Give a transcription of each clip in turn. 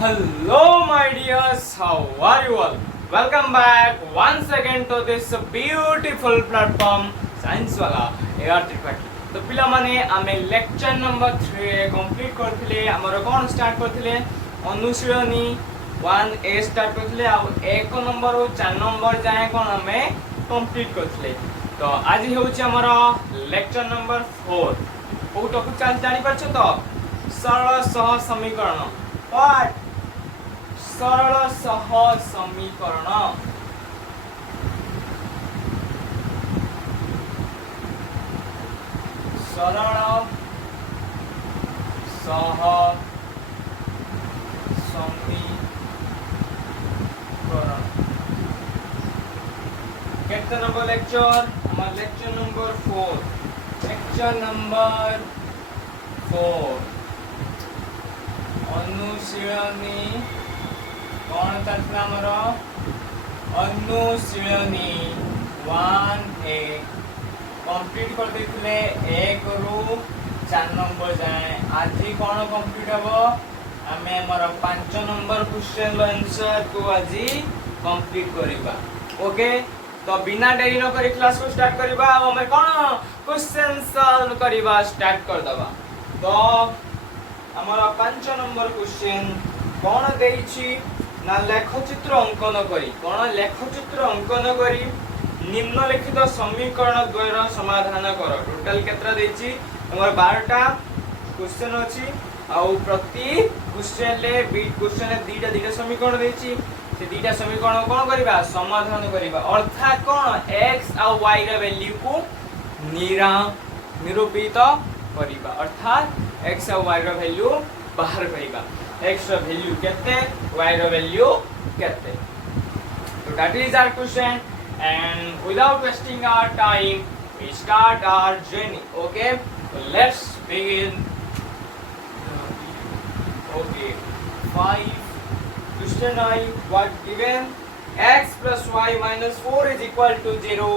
Hello, my dears. How are you all? Welcome back once again to this beautiful platform, Science Wala AR Tripathi. तो पिला माने आमे lecture number 3 complete करथिले हमर कोन start करथिले अनुशीलनी 1A start करथिले आ 1 number और 4 नंबर जाए कोन हमें कंप्लीट करथिले तो आज होउची हमर लेक्चर नंबर 4 ओ टॉपिक चल जानि परछ तो सरल सह समीकरण व्हाट सरल सह समीकरण सरल सह समीकरण कितना नंबर लेक्चर हमारा लेक्चर नंबर 4 लेक्चर नंबर 4 अनुशीलनी कौन चलता हमारा अनुशीलनी 1A कंप्लीट कर देथिले 1 रु 4 नंबर जाए आज कौन कंप्लीट हबो हमें हमर 5 नंबर क्वेश्चन रो आंसर को आज कंप्लीट करिबा ओके तो बिना देरी न करी क्लास को स्टार्ट करिबा हमें कौन क्वेश्चन सॉल्व करिबा स्टार्ट कर दबा तो हमारा 5 नंबर क्वेश्चन कौन देइछि ना लेखचित्र अंकन करी कौन लेखचित्र अंकन करी निम्नलिखित समीकरण द्वयर समाधान कर टोटल केत्रा देइछि हमर 12 टा क्वेश्चन अछि आ प्रति क्वेश्चन ले बीट क्वेश्चन ले दीटा समीकरण देइछि से दीटा समीकरण कोन करिबा समाधान करिबा अर्थात कोन x और y रा वैल्यू को निरूपित करिबा अर्थात x और y रा वैल्यू बाहर करिबा x रा वैल्यू केते y रा वैल्यू केते तो that is our question and without wasting our time we start our journey okay so let's begin okay 5 question I what given x plus y minus 4 is equal to 0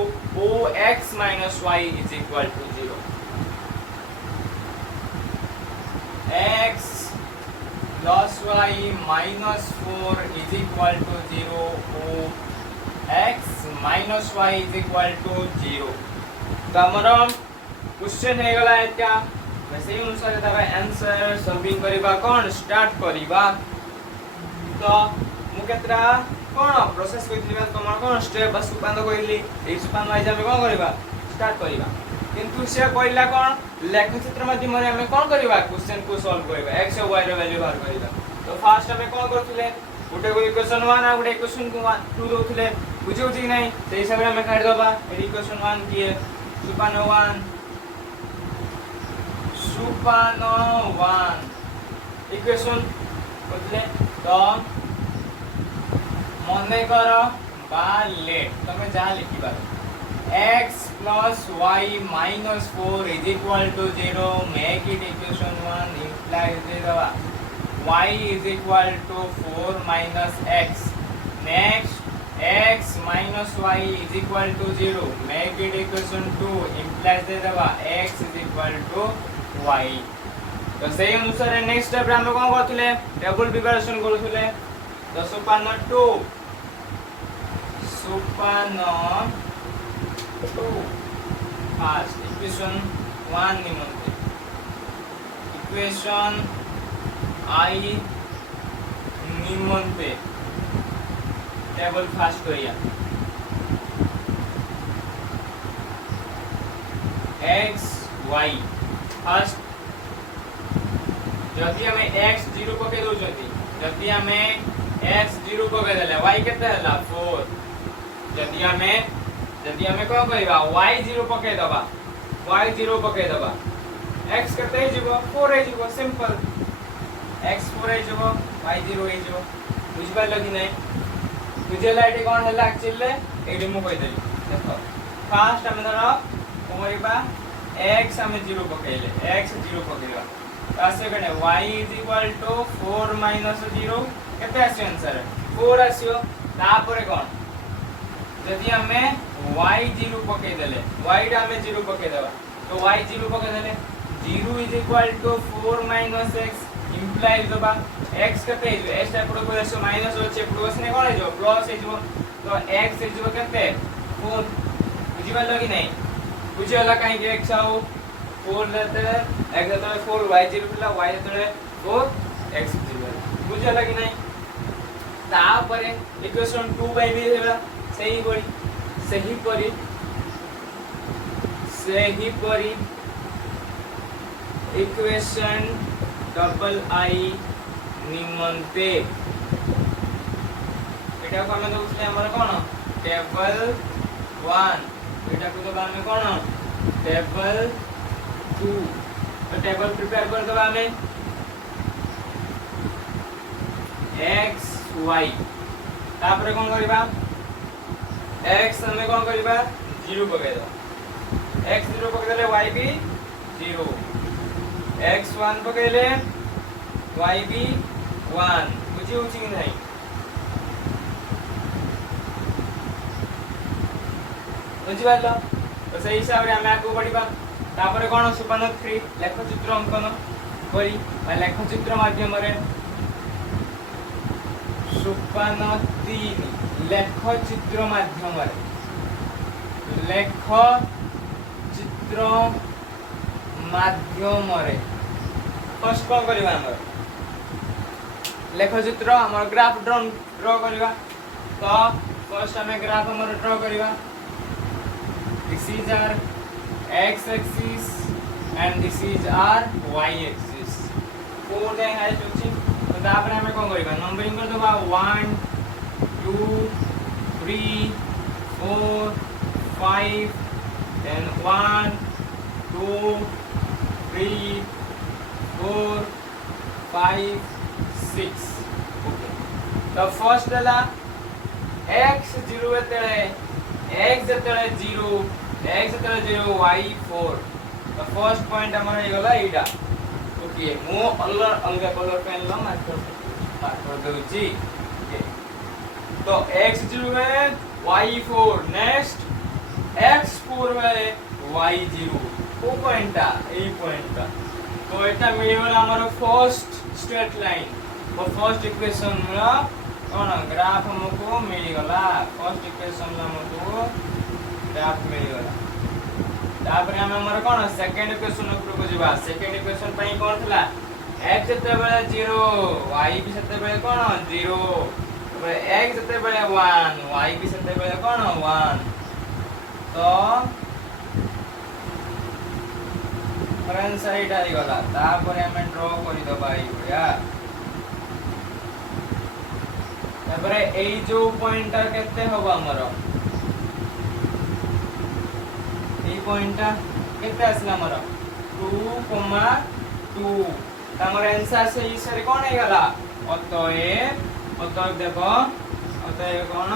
or x minus y is equal to 0 x plus y minus 4 is equal to 0 or x minus y is equal to 0 तो हमारा question है गला एटा वैसे ही अनुसार तबा answer solving करिबा कोन start करिबा तो मु केत्रा कोन प्रोसेस कइथिबा तमर कोन स्टेप बस उपान कइली ए सुपान वाइज हम कोन करिबा स्टार्ट करिबा किंतु से कइला कोन लेखचित्र माध्यम रे हम कोन करिबा क्वेश्चन को सॉल्व करिबा x और y रो वैल्यू बाहर करिबा तो फर्स्ट हम कोन करथिले गोटे को इक्वेशन 1 आ गोटे इक्वेशन 2 दोथिले बुझौ छी नै से हिसाब रे हम काट दबा इक्वेशन 1 की है सुपान 1 इक्वेशन बोलले तो मने करो बा लेट तमे जा लिखिबा x plus y minus 4 is equal to 0 make it equation 1 implies दबा y is equal to 4 minus x next x minus y is equal to 0 make it equation 2 implies दबा x is equal to y तो सही अनुसार next step रे हम कोन करथिले table preparation करथिले तो सुपान 2 फर्स्ट इक्वेशन 1 निमंते इक्वेशन I निमंते टेबल फास्ट करिया x y फर्स्ट जदी हमें x 0 पके दो जदी हमें x 0 पके देले y केते हला 4 जदी हमें को कहबा y 0 पके दबा x केते हिजबो 4 हिजबो सिंपल x 4 हिजबो y 0 हिजबो बुझबा लगी नै बुझेला एटी कोन हला एक्चुअली एडी मु कहि देली देखो फर्स्ट हम धरो कोइबा x हम 0 पकेले x 0 पकेबा तासे कने y is equal to 4 minus 0 केते आसी आंसर 4 आसीओ तापरे कोन जदी हमें y 0 पके देले y रा हमें 0 पके देबा तो y 0 पके देले 0 is equal to 4 minus x implies दबा x केते हे जो x एपड़ को आसो माइनस होचे एपड़ आसने कोन हे जो प्लस हे जो तो x हे जो केते 4 बुझी पालो कि नहीं बुझी वाला काहे कि x आउ 4 लेते x जतले 4 y 0 पिला y जतले 4 x 0 बुझी वाला कि नहीं तापरे इक्वेशन 2 बाय भी हेला सही परी इक्वेशन डबल आई निमंते एटा को हमें दोस्ते हमर कोन टेबल 1 एटा को तो हमें कोन टेबल 2 तो टेबल प्रिपेयर कर दबा हमें x y तापरे कोन करबा x हमें कोन करबा 0 पके दो x 0 पके देले y भी 0 x 1 पके ले y भी 1 बुझी होची कि नहीं बुझी पालो तो सही हिसाब रे हमें आगु बढ़िबा तापरे कोन सुपन 3 लेख चित्र अंकन करी बा लेख चित्र माध्यम रे सुपन 3 लेख चित्र माध्यम रे लेख चित्र माध्यम रे फर्स्ट कोन करबा हमर लेख चित्र हमर ग्राफ ड्रॉ करबा तो फर्स्ट हमें ग्राफ हमर ड्रॉ करबा this is our x axis and this is our y axis फोर दे है जोची तो तापर हमें कोन करबा नंबरिंग कर दबा 1 2 3 4 5 then 1 2 3 4 5 6 okay the first dala x 0 एतले x जतले 0 x जतले 0 y 4 the first point हमर हे गला एटा ओके मो अलग कलर पेन लो मार्क दोची ओके तो x 0 है y 4 नेक्स्ट x 4 है y 0 को पॉइंटा ए पॉइंटा तो एटा मिले वाला हमर फर्स्ट स्ट्रेट लाइन वो फर्स्ट इक्वेशन रा कोन ग्राफ हमको मिल गला फर्स्ट इक्वेशन हमको ग्राफ मिल गला तापर हमर कोन सेकंड इक्वेशन ऊपर को जीवा सेकंड इक्वेशन पई कोन थला x जते बेले 0 y भी जते बेले कोन 0 तबे x जते बेले 1 y भी जते बेले कोन 1 तो फ्रेंड साइड आइ गला तापर हमें ड्रॉ करि दबा ई बढिया तापर ए जो पॉइंटर केते होबो हमर ए पॉइंटर केते आसला हमर 2, 2 हमर आंसर से ई सरी कोन हे गला अतएव देखो अतएव कोन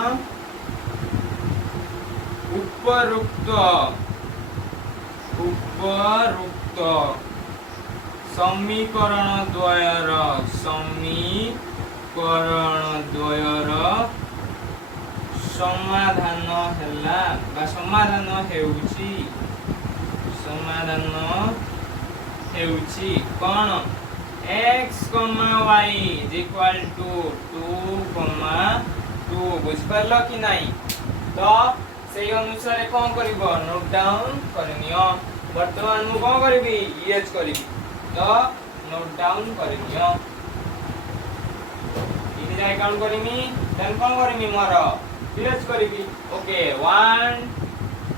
उपरुक्त समीकरण द्वयर समाधान हैला बा समाधान हेउची कोन x, y is equal to 2, 2 बुझ परलो कि नहीं तो सेही अनुसार कोन करबो नोट डाउन करनियो वर्तमान मु कोन करबी यूज करबी तो नोट डाउन करनियो इनि जाय काउंट करमी देन कोन करमी मोर यूज करबी ओके 1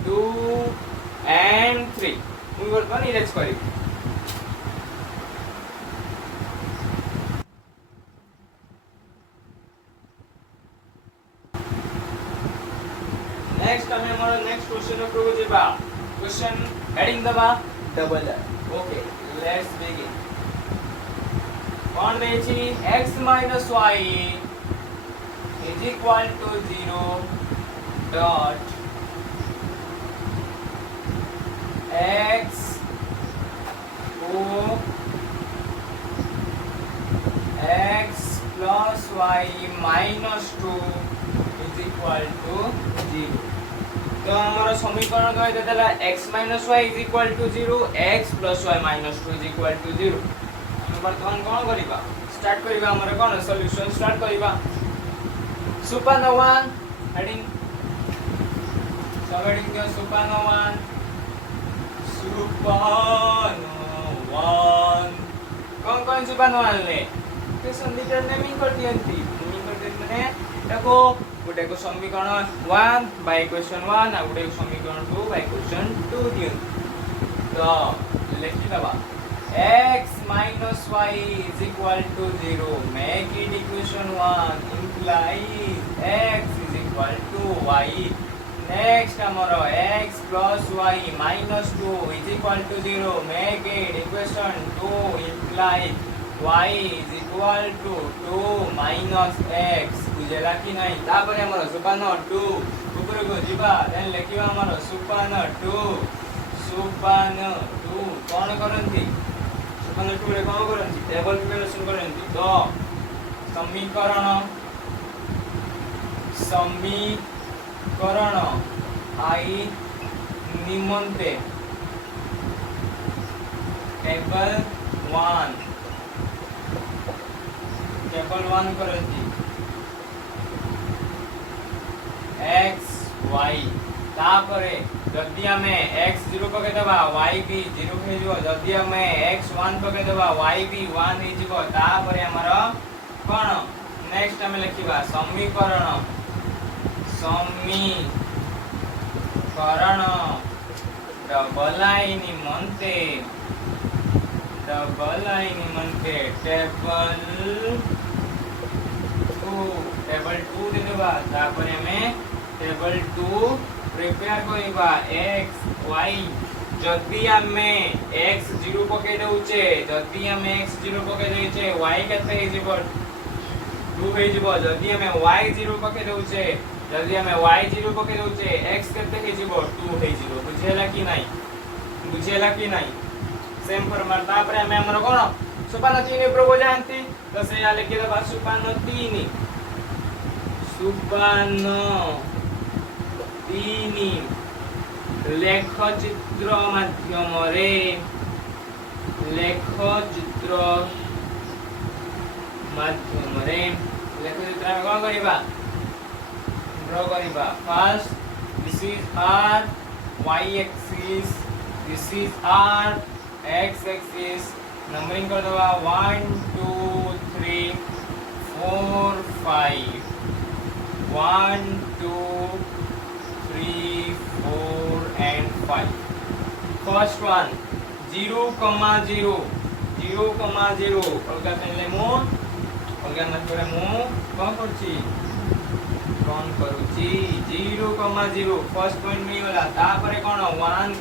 2 and 3 मु वर्तमान यूज करबी नेक्स्ट हमें हमारा नेक्स्ट क्वेश्चन को जेबा क्वेश्चन हेडिंग दबा डबल ओके लेट्स बिगिन कोन देछि x - y is equal to 0 dot x o x plus y minus 2 is equal to 0 तो हमारा समीकरण कह देला x - y is equal to 0 x plus y minus 2 is equal to 0 हम वर्तमान कोन करिबा स्टार्ट करिबा हमर कोन सॉल्यूशन स्टार्ट करिबा सुपरनोवा हेडिंग सब हेडिंग के सुपरनोवा कौन सुपरनोवा ले के संधिटर नेमिंग कर दियंती माने देखो गोटे को समीकरण 1 बाय इक्वेशन 1 आ गोटे समीकरण 2 बाय इक्वेशन 2 दियंती तो लिखि दबा x minus y is equal to 0 make it equation 1 implies x is equal to y next amaro x plus y minus 2 is equal to 0 make it equation 2 implies y is equal to 2 minus x बुझेला कि नहीं तापर हमरो सुपन 2 ऊपर को जीवा then लिखिबा हमरो सुपन 2 कौन करंती सुपन 2 रे कौन करंती टेबल प्रिपरेशन करंती तो समीकरण आई निमंते टेबल 1 करंती x y तापरे जदि हमें x 0 पके देबा y भी 0 हे जो जदि हमें x 1 पके देबा y भी 1 हे जीवो तापरे हमर कोन नेक्स्ट हमें लिखिबा समीकरण डबल लाइन निमंते टेबल 2 दे देबा तापरे हमें टेबल 2 प्रिपेयर करिबा x y जदि हमें x 0 पके देउचे जदि हमें x 0 पके देउचे y केते हे जीवो 2 हे जीवो जदि हमें y 0 पके देउचे x केते हे जीवो 2 हे जीवो बुझेला कि नहीं सेम फॉर्मूला तापर हमें हमर कोन सुपन 3 ऊपर जानती तो से या लिखि देबा सुपन 3 लेखचित्र माध्यम रे लेखचित्र में कौन करिबा ड्रॉ करिबा first this is r y axis this is r x axis numbering कर दबा 1 2 3 4 5 1 2 3 4 and 5 first one 0 अलगा पहले मु अलगा नतरे मु कोन करछि कौन करूछि 0 फर्स्ट पॉइंट में होला तापरे कोन 1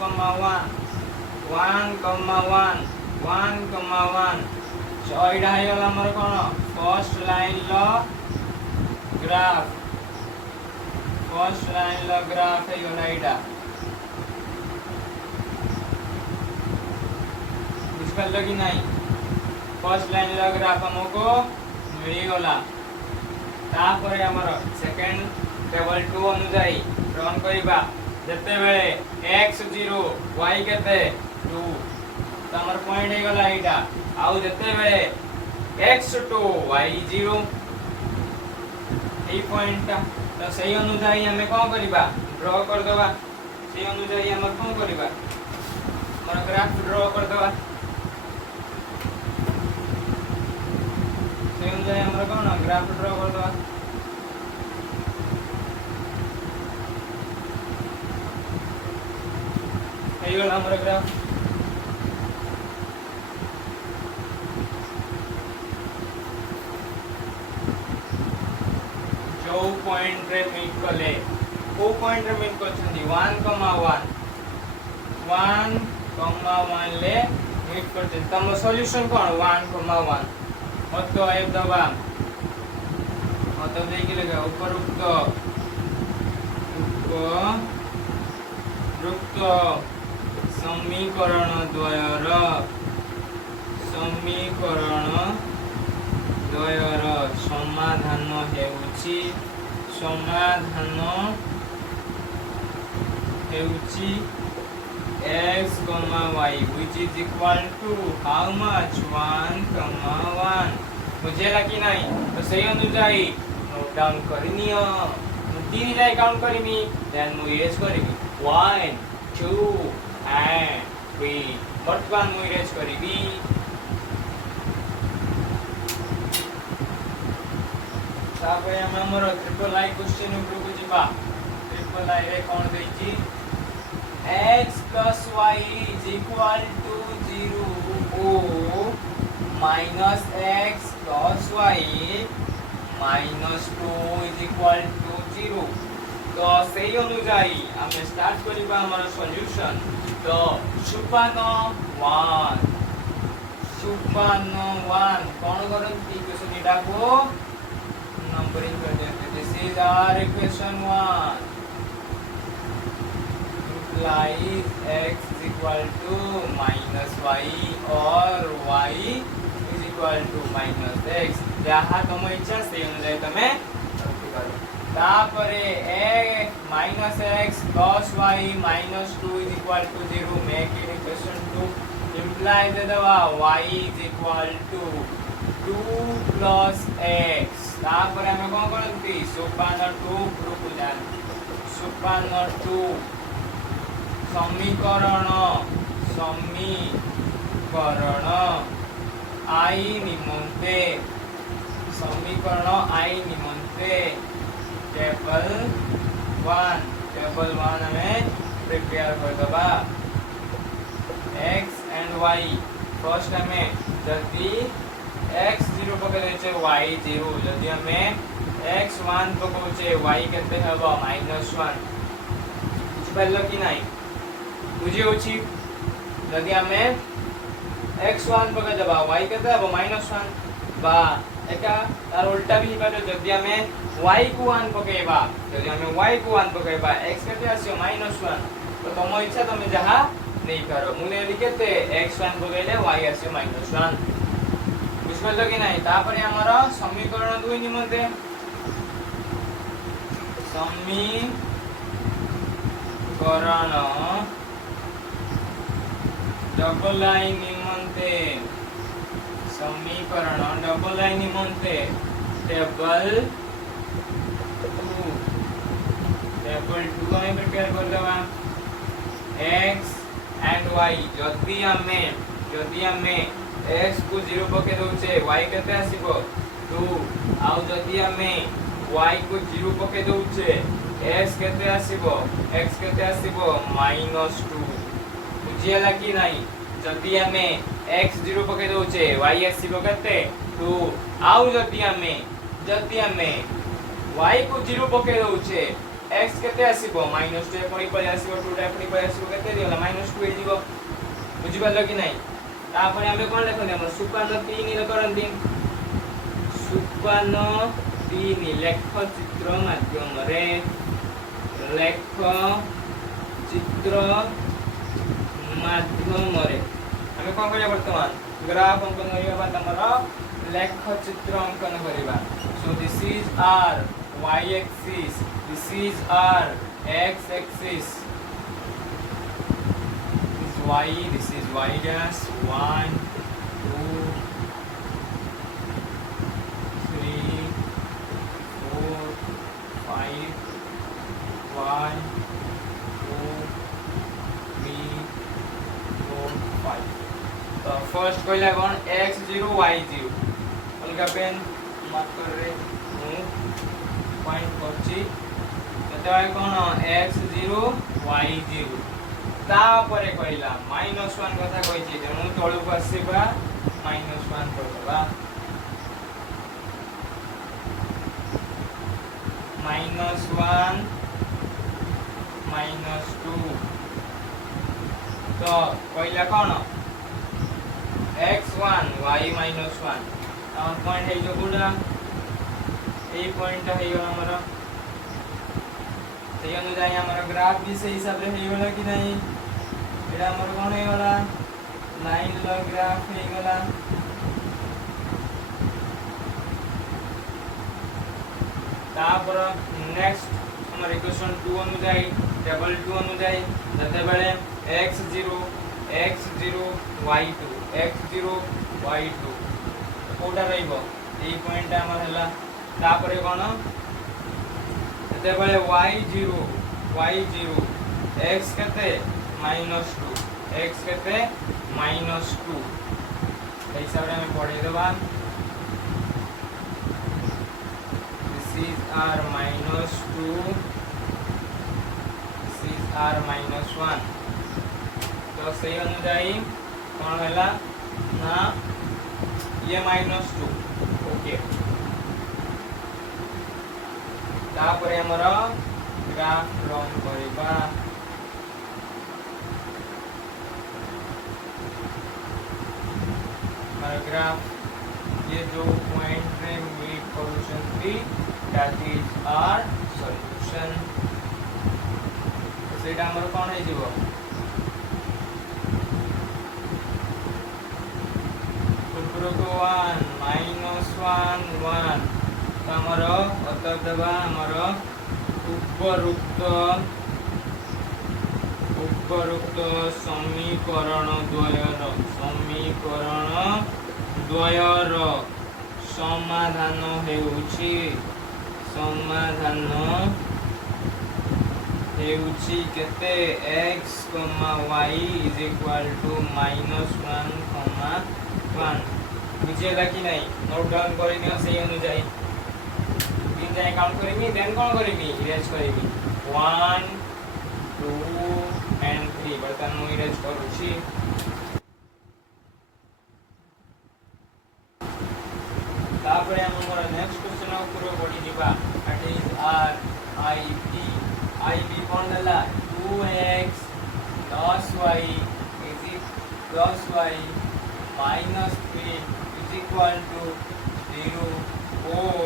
चौड़ा हे होला हमर कोन फर्स्ट लाइन ल ग्राफ है होला एटा बुझल कि नहीं फर्स्ट लाइन ल ग्राफ हमको मिली गला तापरे हमर सेकंड टेबल 2 अनुसार ड्रॉन करिबा जते बेले x 0 y केते 2 त हमर पॉइंट हे गला एटा आउ जते बेले x 2 y 0 ए पॉइंट तो सही अनुसार हमें कौन करिबा ड्रॉ कर देबा सही अनुसार हम कौन करिबा हमर ग्राफ ड्रॉ कर देबा सही अनुसार हमर कौन ग्राफ ड्रॉ कर देबा सही गला हमर ग्राफ पॉइंट रे मीट कले को पॉइंट रे मीट करछंदी 1 1 ले मीट करछन तम सॉल्यूशन कोन 1 मतलब ए दबा मतलब देखि लगा उपरुक्त समीकरण द्वयर समाधान हेउची x, y which is equal to how much 1, 1 बुझेला कि नहीं तो सही अनुसार नोट डाउन करनियो तीन जाय काउंट करमी देन मु इरेज करबी 1 2 एंड 3 वर्तमान मु इरेज करबी तापर हम हमर ट्रिपल आई क्वेश्चन ऊपर को जीवा ट्रिपल आई रे कोन देछि x plus y is equal to 0 o minus x plus y minus 2 is equal to 0 तो सही अनुसार हम स्टार्ट करिबा हमर सॉल्यूशन तो सुपानो 1 कोन करन इक्वेशन इडा को नंबरिंग कर देते this is our equation 1 implies x is equal to minus y और y is equal to minus x जहाँ तुम इच्छा से अनुसार तमे तापरे a minus x plus y minus 2 is equal to 0 make it equation 2 implies दवा y is equal to 2 plus x तापरे हमें कौन करती सोपान 2 ग्रुप जान सोपान 2 समीकरण आई निमंते टेबल 1 हमें प्रिपेयर कर दबा x एंड y फर्स्ट हमें जल्दी x 0 पकड़ देचे y 0 जल्दी हमें x 1 पकड़े y केते हबो -1 बुझ पाइलो कि नहीं बुझी होची जदि हमें x1 पकड़ दबा y केते हबो -1 बा एका तार उल्टा भी पारो जदि हमें y को 1 पकेबा जदि हमें y को 1 पकेबा x केते आसियो -1 तो तुम इच्छा तुम जहां नहीं करो मुने लिखते x1 पकेले y आसियो -1 बुझ पाइलो कि नहीं तापर हमर समीकरण 2 निमंते समीकरण डबल लाइन निमंते समीकरण डबल लाइन निमंते टेबल 2 में प्रिपेयर कर देबा x एंड y जदी हमें x को 0 पके दोचे y केते आसीबो 2 आउ जदी हमें y को 0 पके दोचे x केते आसीबो -2 बुझियला कि नहीं जदी हमें x 0 पके दोचे y आसीबो केते 2 आउ जदी हमें y को 0 पके दोचे x केते आसीबो -2 पड़ी पड़ी आसीबो 2 टा पड़ी पड़ी आसीबो केते दियला -2 हे जीवो बुझि पालो कि नहीं तापर हमें कोन लेखन हमर सुपान 3 करन दिन सुपान 3 लेख चित्र माध्यम रे लेख चित्र माध्यम रे हमें कोन करिया वर्तमान ग्राफ अंकन करिया बा तमरा लेख चित्र अंकन करिबा so this is our y axis this is r x axis this is y dash 1 2 3 4 5 1 2 3 4 5 तो फर्स्ट कहला कोन x0 y0 अलगा पेन मार्कर रे पॉइंट करछि ततय कोन x0 y0 तापरे कहला -1 कथा कहिछि तेनु तळु को आसीबा -1 करबा -1 -2 तो कहला कोन x1 y -1 और पॉइंट है जो गुडा ए पॉइंट है यो हमरा सही अनुसार हमारा ग्राफ भी सही हिसाब रे हे होला कि नहीं एडा हमर कोन हे होला लाइन लो ग्राफ हे गला तापर नेक्स्ट हमर इक्वेशन 2 अनुसार टेबल 2 अनुसार जते बेले x0 y2 कोटा रहइबो এই পয়েন্ট আমার হলা তারপরে কোন যেতবে y0 x কেতে -2 x কেতে -2 এই হিসাবে আমি পড়াই দেবা this is r -2 this is r -1 तो সেই অনুযায়ী কোন হলা না ये -2 ओके तापर हमर ग्राफ रन करबा ग्राफ ये जो पॉइंट रे मीट करूछंती दैट इज आवर सॉल्यूशन सेटा हमर कोन हे जीवो उपरको 1 -1 1 हमर उत्तर देबा हमर उपरोक्त समीकरण द्वयर समाधान हेउछि केते x, y is equal to -1, 1 बुझेला कि नहीं नोट डाउन करिनियो सेही अनुसार तीन जाय काउंट करेंगे देन कौन करेंगे इरेज करेंगे 1 2 एंड 3 बर्तन मु इरेज करूची तापरे हम मोर नेक्स्ट क्वेश्चन ऊपर बढ़ी दिबा that is our I B कोन दला 2x plus y minus 3 is equal to 0 or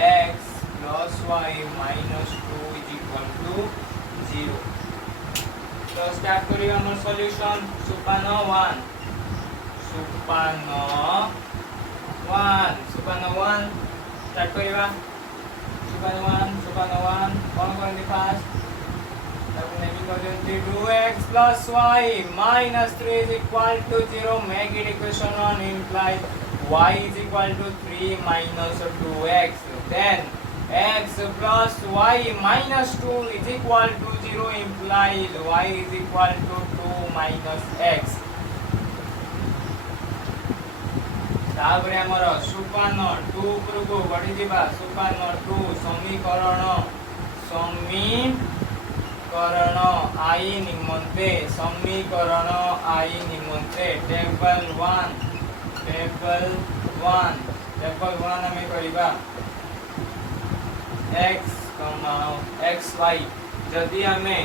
x plus y minus 2 is equal to 0 तो स्टार्ट करियो हमर सॉल्यूशन सुपानो 1 स्टार्ट करिवा सुपानो 1 कोन करनी फास्ट तब नेमी करते 2x plus y minus 3 is equal to 0 make it equation 1 implies y is equal to 3 minus 2x then x plus y minus 2 is equal to 0 implies y is equal to 2 minus x तापरे हमर सुपान 2 ऊपर को बढ़ी दिबा सुपान 2 समीकरण आई निमंते table 1 हमें करिबा x, xy जदि हमें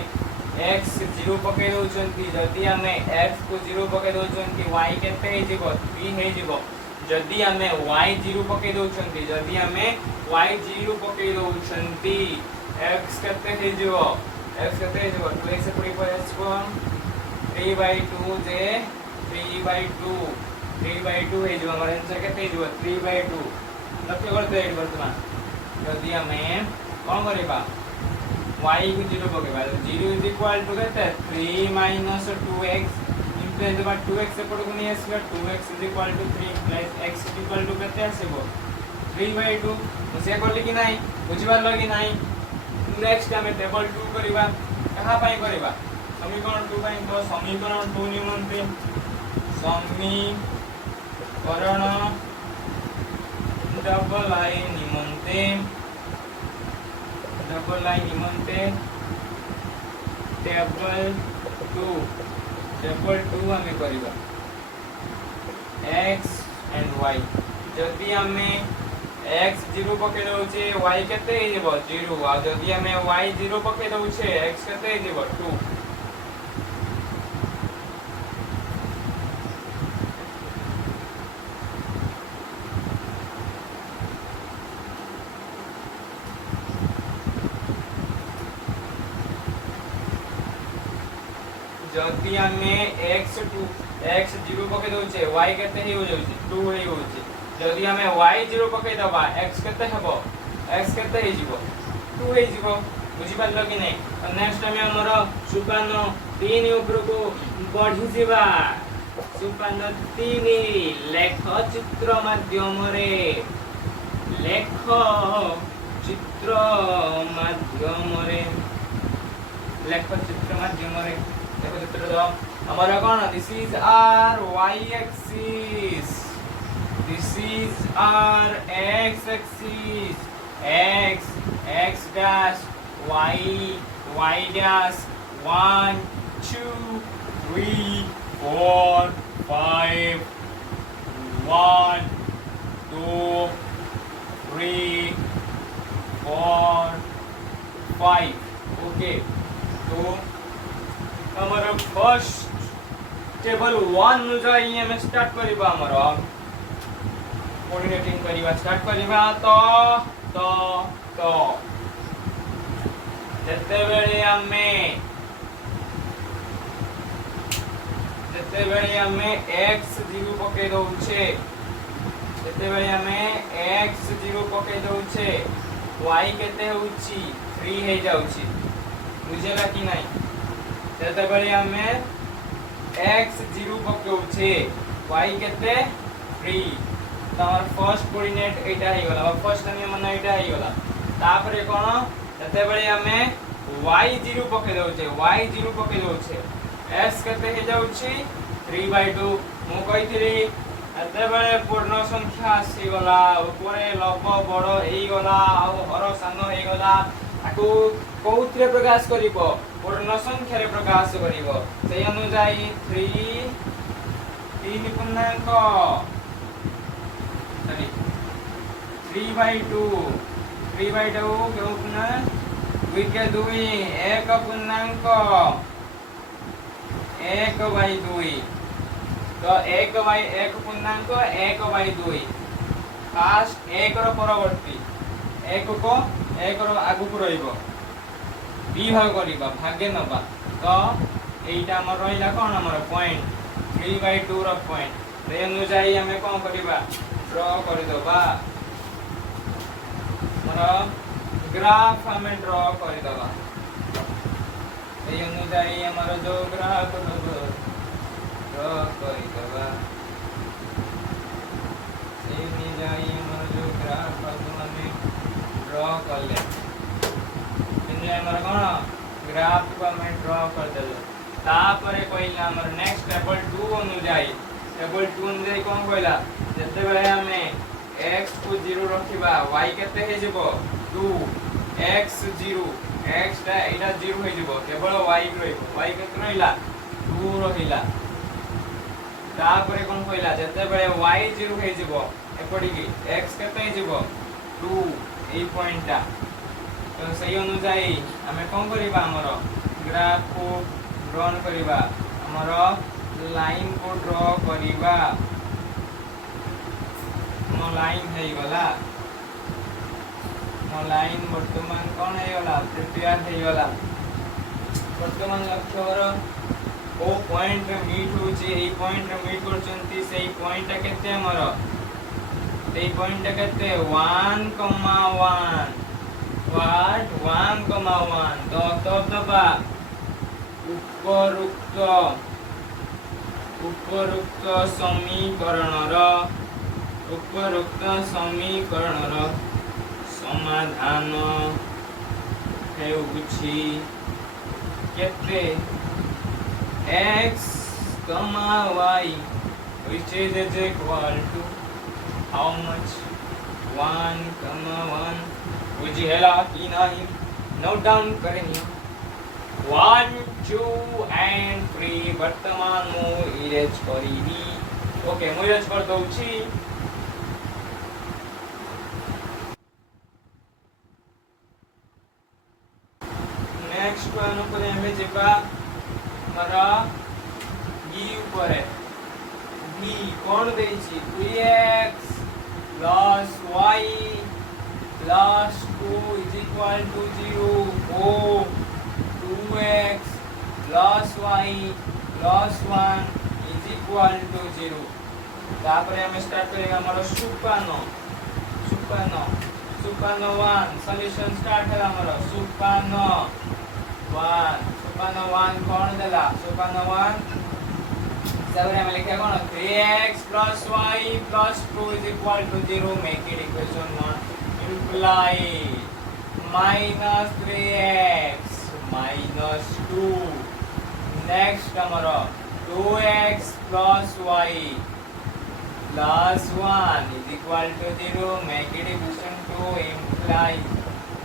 x 0 पके दोचंती जदि हमें x को 0 पके दोचंती y केते हे जिवो 3 हे जिवो जदि हमें y 0 पके दोचंती जदि हमें y 0 पके दोचंती x केते हे जिवो 2x से पूरी पॉइंट्स को 3/2 जे 3/2 हे जिवो हमर आंसर केते हे जिवो 3/2 लक्ष्य करते हे वर्तमान जदि हमें कोन करिबा y को 0 पकेबा 0 इज इक्वल टू केते 3 minus 2x इम्प्लाइज बा 2x से पड़ को नहीं आसीबा 2x is equal to 3 plus x is equal to केते आसीबो 3/2 मुसे करले कि नाही बुझिबार लगी नाही नेक्स्ट हमें टेबल 2 करिबा कहा पाई करिबा समीकरण 2 पाई तो समीकरण 2 निमंते समीकरण डबल आई निमंते टेबल 2 हमें करिबा x एंड y जदि हमें x 0 पके दोचे y केते हे जेबो 0 आ जदि हमें y 0 पके दोचे x केते हे जेबो 2 जदि हमें x 0 पके दोचे y केते हे हो जाउची 2 हे होची जदि हमें y 0 पके दबा x केते हेबो x केते हे जीवो 2 हे जीवो बुझी पालो कि नहीं नेक्स्ट टाइम हमर सुपान 3 ऊपर को बढ़ी जीवा सुपान 3 लेख चित्र माध्यम रे লেখ চিত্র মাধ্যমরে লেখ চিত্র মাধ্যমরে দেখো চিত্র দাও আমার কোন this is our y axis this is our x axis x x dash y dash 1 2 3 4 5 1 2 3 4 5 okay तो हमारा फर्स्ट टेबल 1 नु जाई हमें स्टार्ट करिबा हमरो कोऑर्डिनेटिंग करिबा स्टार्ट करिबा तो जते बेले हमें x 0 पके दउछे जते बेले हमें x 0 पके दउछे y केते होउची 3 हे जाउची बुझेला कि नहीं जते बेले हमें x 0 पकेउछे y केते 3 तमर फर्स्ट कोऑर्डिनेट एटा हे गला फर्स्ट नियम मन एटा हे गला तापरे कोन जते बेले हमें y 0 पके दउछे y 0 पके दउछे s केते हे जाउची 3/2 मु कहितली एते बेले पूर्ण संख्या आसी गला ऊपरे लघु बड़ एई गला आ हर सान हे गला आकु कोउत्रे प्रकाश करिवो पूर्ण संख्या रे प्रकाश करिवो सेई अनुसार 3 पूर्णांक सॉरी 3/2 केउ पुना 2 के 2 1 पूर्णांक 1/2 तो 1/1 पूर्णांक 1/2 फास्ट 1 रो परवर्ती 1 को 1 रो आगु को रहिबो विभाग करिबा भागे नबा तो एटा हमर रहिला कोन हमर पॉइंट 3/2 रो पॉइंट रे अनुसार हमें कोन करिबा ड्रॉ कर दबा हमरा ग्राफ हमें ड्रॉ कर दबा ए अनुसार हमारा जो ग्राफ ड्रॉ कर दबा ए अनुसार हमारा जो ग्राफ हमें ड्रॉ कर ले इने हमारा कोन ग्राफ को हमें ड्रॉ कर देलो तापरे कोइला हमर नेक्स्ट टेबल 2 अनुसार टेबल 2 अनुसार कोन कोइला जते बेले हमें x को 0 रखिबा y केते हे जेबो 2 x 0 x ता एटा 0 हे जेबो केवल y रहिबो y केते रहिला 2 रहिला तापरे कोन कोइला जते बेले y 0 हे जेबो एपडी की x केते हे जेबो 2 ए पॉइंट ता तो सही अनुसार हमें कोन करिबा हमरो ग्राफ को ड्रॉ करिबा हमरो लाइन को ड्रॉ करिबा मो लाइन है गला मो लाइन वर्तमान कोन है गला प्रिपेयर है गला वर्तमान लक्ष्य रो ओ पॉइंट रे मीट होची ए पॉइंट रे मीट करचंती सेही पॉइंट केते हमरो सेही पॉइंट केते 1,1 व्हाट 1,1 तो दबा उपरोक्त समीकरणर समाधान हेउछि केते x, y which is equal to how much 1,1 बुझेला कि नहीं नोट डाउन करेंगे 1 2 एंड 3 वर्तमान मु इरेज करिबी ओके मु इरेज कर दउछि नेक्स्ट वन पर हमें जेबा हमरा v ऊपर है v कोन देछि 3x plus y plus 2 is equal to 0 or 2x plus y plus 1 is equal to 0 तापरे हम स्टार्ट करेंगे हमारा सुपानो 1 सॉल्यूशन स्टार्ट है हमारा सुपानो 1 कौन देला सुपानो 1 हिसाब रे हम लिखा कोन 3x plus y plus 2 is equal to 0 make it equation 1 imply minus 3x minus 2 next हमारा 2x plus y plus 1 is equal to 0 make it equation 2 imply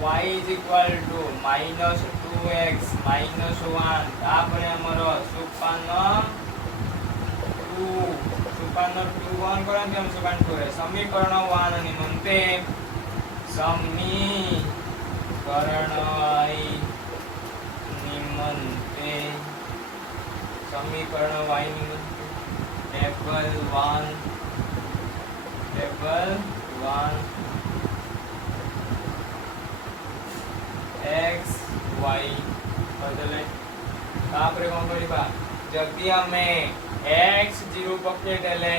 y is equal to minus 2x minus 1 तापर हमारा सुपन्न 2 1 करन हम सुपन्न 2 है समीकरण 1 निमंते समीकरण y निमंते समीकरण y निमंते table 1 x y बदले तापर कोन करिबा जदि हमें x 0 पके देले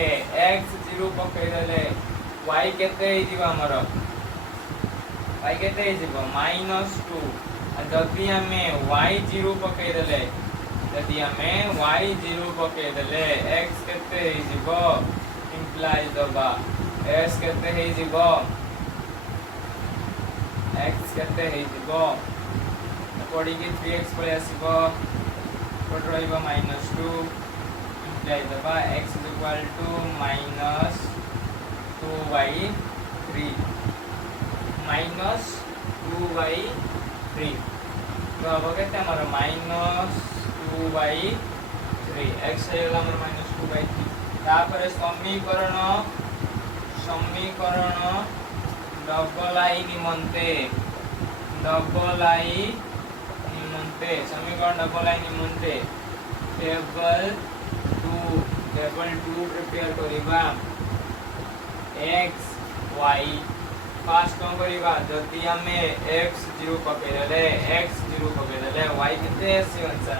y केते हे दिबा हमर y केते हे दिबा -2 आ जदि हमें y 0 पके देले x केते हे दिबा implies दबा s केते हे दिबा x केते हे दिबा पड़ी के 3x पळे आसीबो पड रहइबो -2 implies दबा x is equal to -2/3 -2/3 तो अब केते हमर -2/3 x हे हमर -2/3 तापर समीकरण डबल आई निमंते समीकरण डबल आई निमंते टेबल 2 प्रिपेयर करिबा x y फास्ट कोन करिबा जदि हमें x 0 पके देले y केते आसी आंसर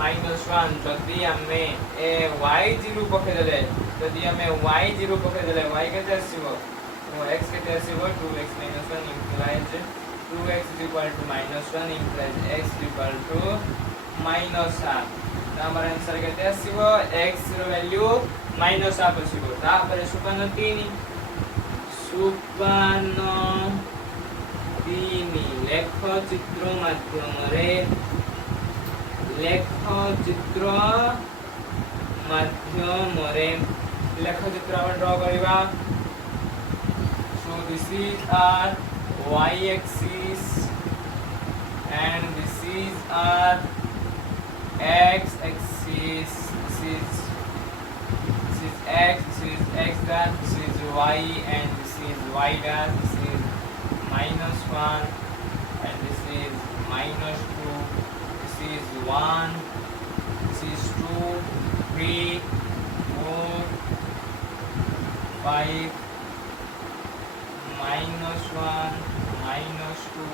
-1 जदि हमें y 0 पके देले y केते आसीबो x केते आसीबो 2x - 1 implies 2x is equal to -1 implies x is equal to -1 हमर आंसर केते आसीबो x रो वैल्यू -1 आसीबो तापर सुपन्न 3 लेख चित्र माध्यमरे ड्रा करिबा so this is our y axis and this is our x axis this is x dash this is y and this is y dash this is -1 and this is -2 this is 1 this is 2 3 4 5 -1 -2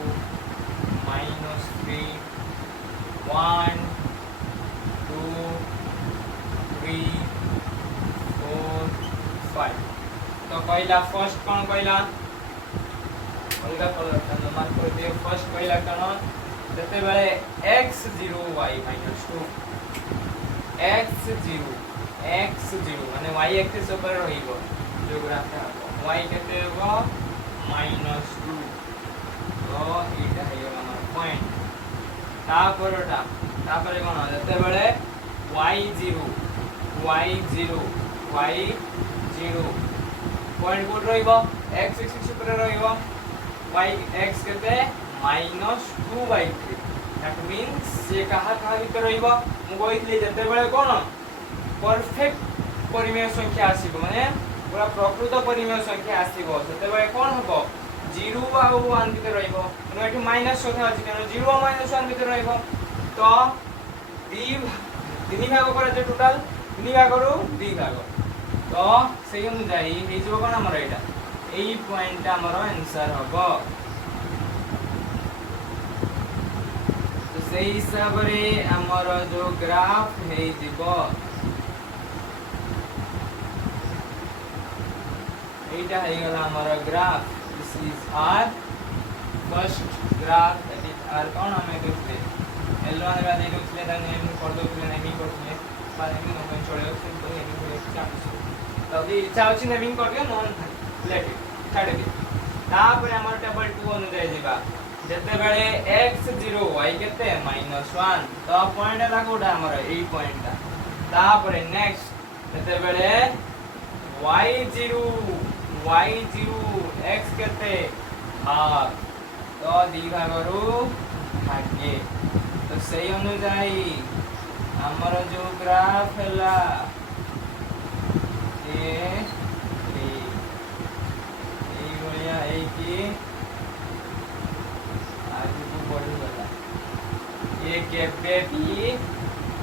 -3 1 2 3 4 5 तो पहला first कौन कहला अलगा colour का mark कर दिए first कहला कौन जते बेले x 0 y -2 x 0 माने y एक्सिस ऊपर रहिबो जो ग्राफ y केते हो -2 तो एटा है हमर पॉइंट तापर कोन जते बेले y 0 पॉइंट कोड रहिबो x एक्सिस ऊपर रहिबो y x केते -2/3 दैट मींस ये कहा भीतर रहिबो मु कहितले जते बेले कोन परफेक्ट परिमेय संख्या आसीबो माने पूरा प्रकृत परिमेय संख्या आसीबो जते बेले कोन हबो 0 आ 1 भीतर रहिबो माने एठी माइनस संख्या अछि कारण 0 आ -1 भीतर रहिबो तो 3 भाग करे जे टोटल 3 भाग रो 2 भाग तो सेही अनुसार हे जो कोन हमर एटा एई पॉइंट हमर आंसर हबो तो सेही हिसाब रे हमर जो ग्राफ हे जिवो एटा हे गला हमर graph this is our first graph that is our कोन हमें देखले एलो ने बाद देखले तने कर दोले नहीं करले पानी नो में चले सिंपल एनी हुए चांस तभी इच्छा अछि नेमिंग कर दियो नॉन लेट इट छाड़ दे तापर हमर टेबल 2 अनुसार जिबा जते बेले x 0 y केते -1 तो पॉइंट ला कोडा हमर ए पॉइंट ता तापर नेक्स्ट जते बेले y0 x केते हाफ तो दी भागरु भागे तो सही अनुसार हमर जो ग्राफ हला ए भलिया ए की आगु को बढ़ी गला ये केबे भी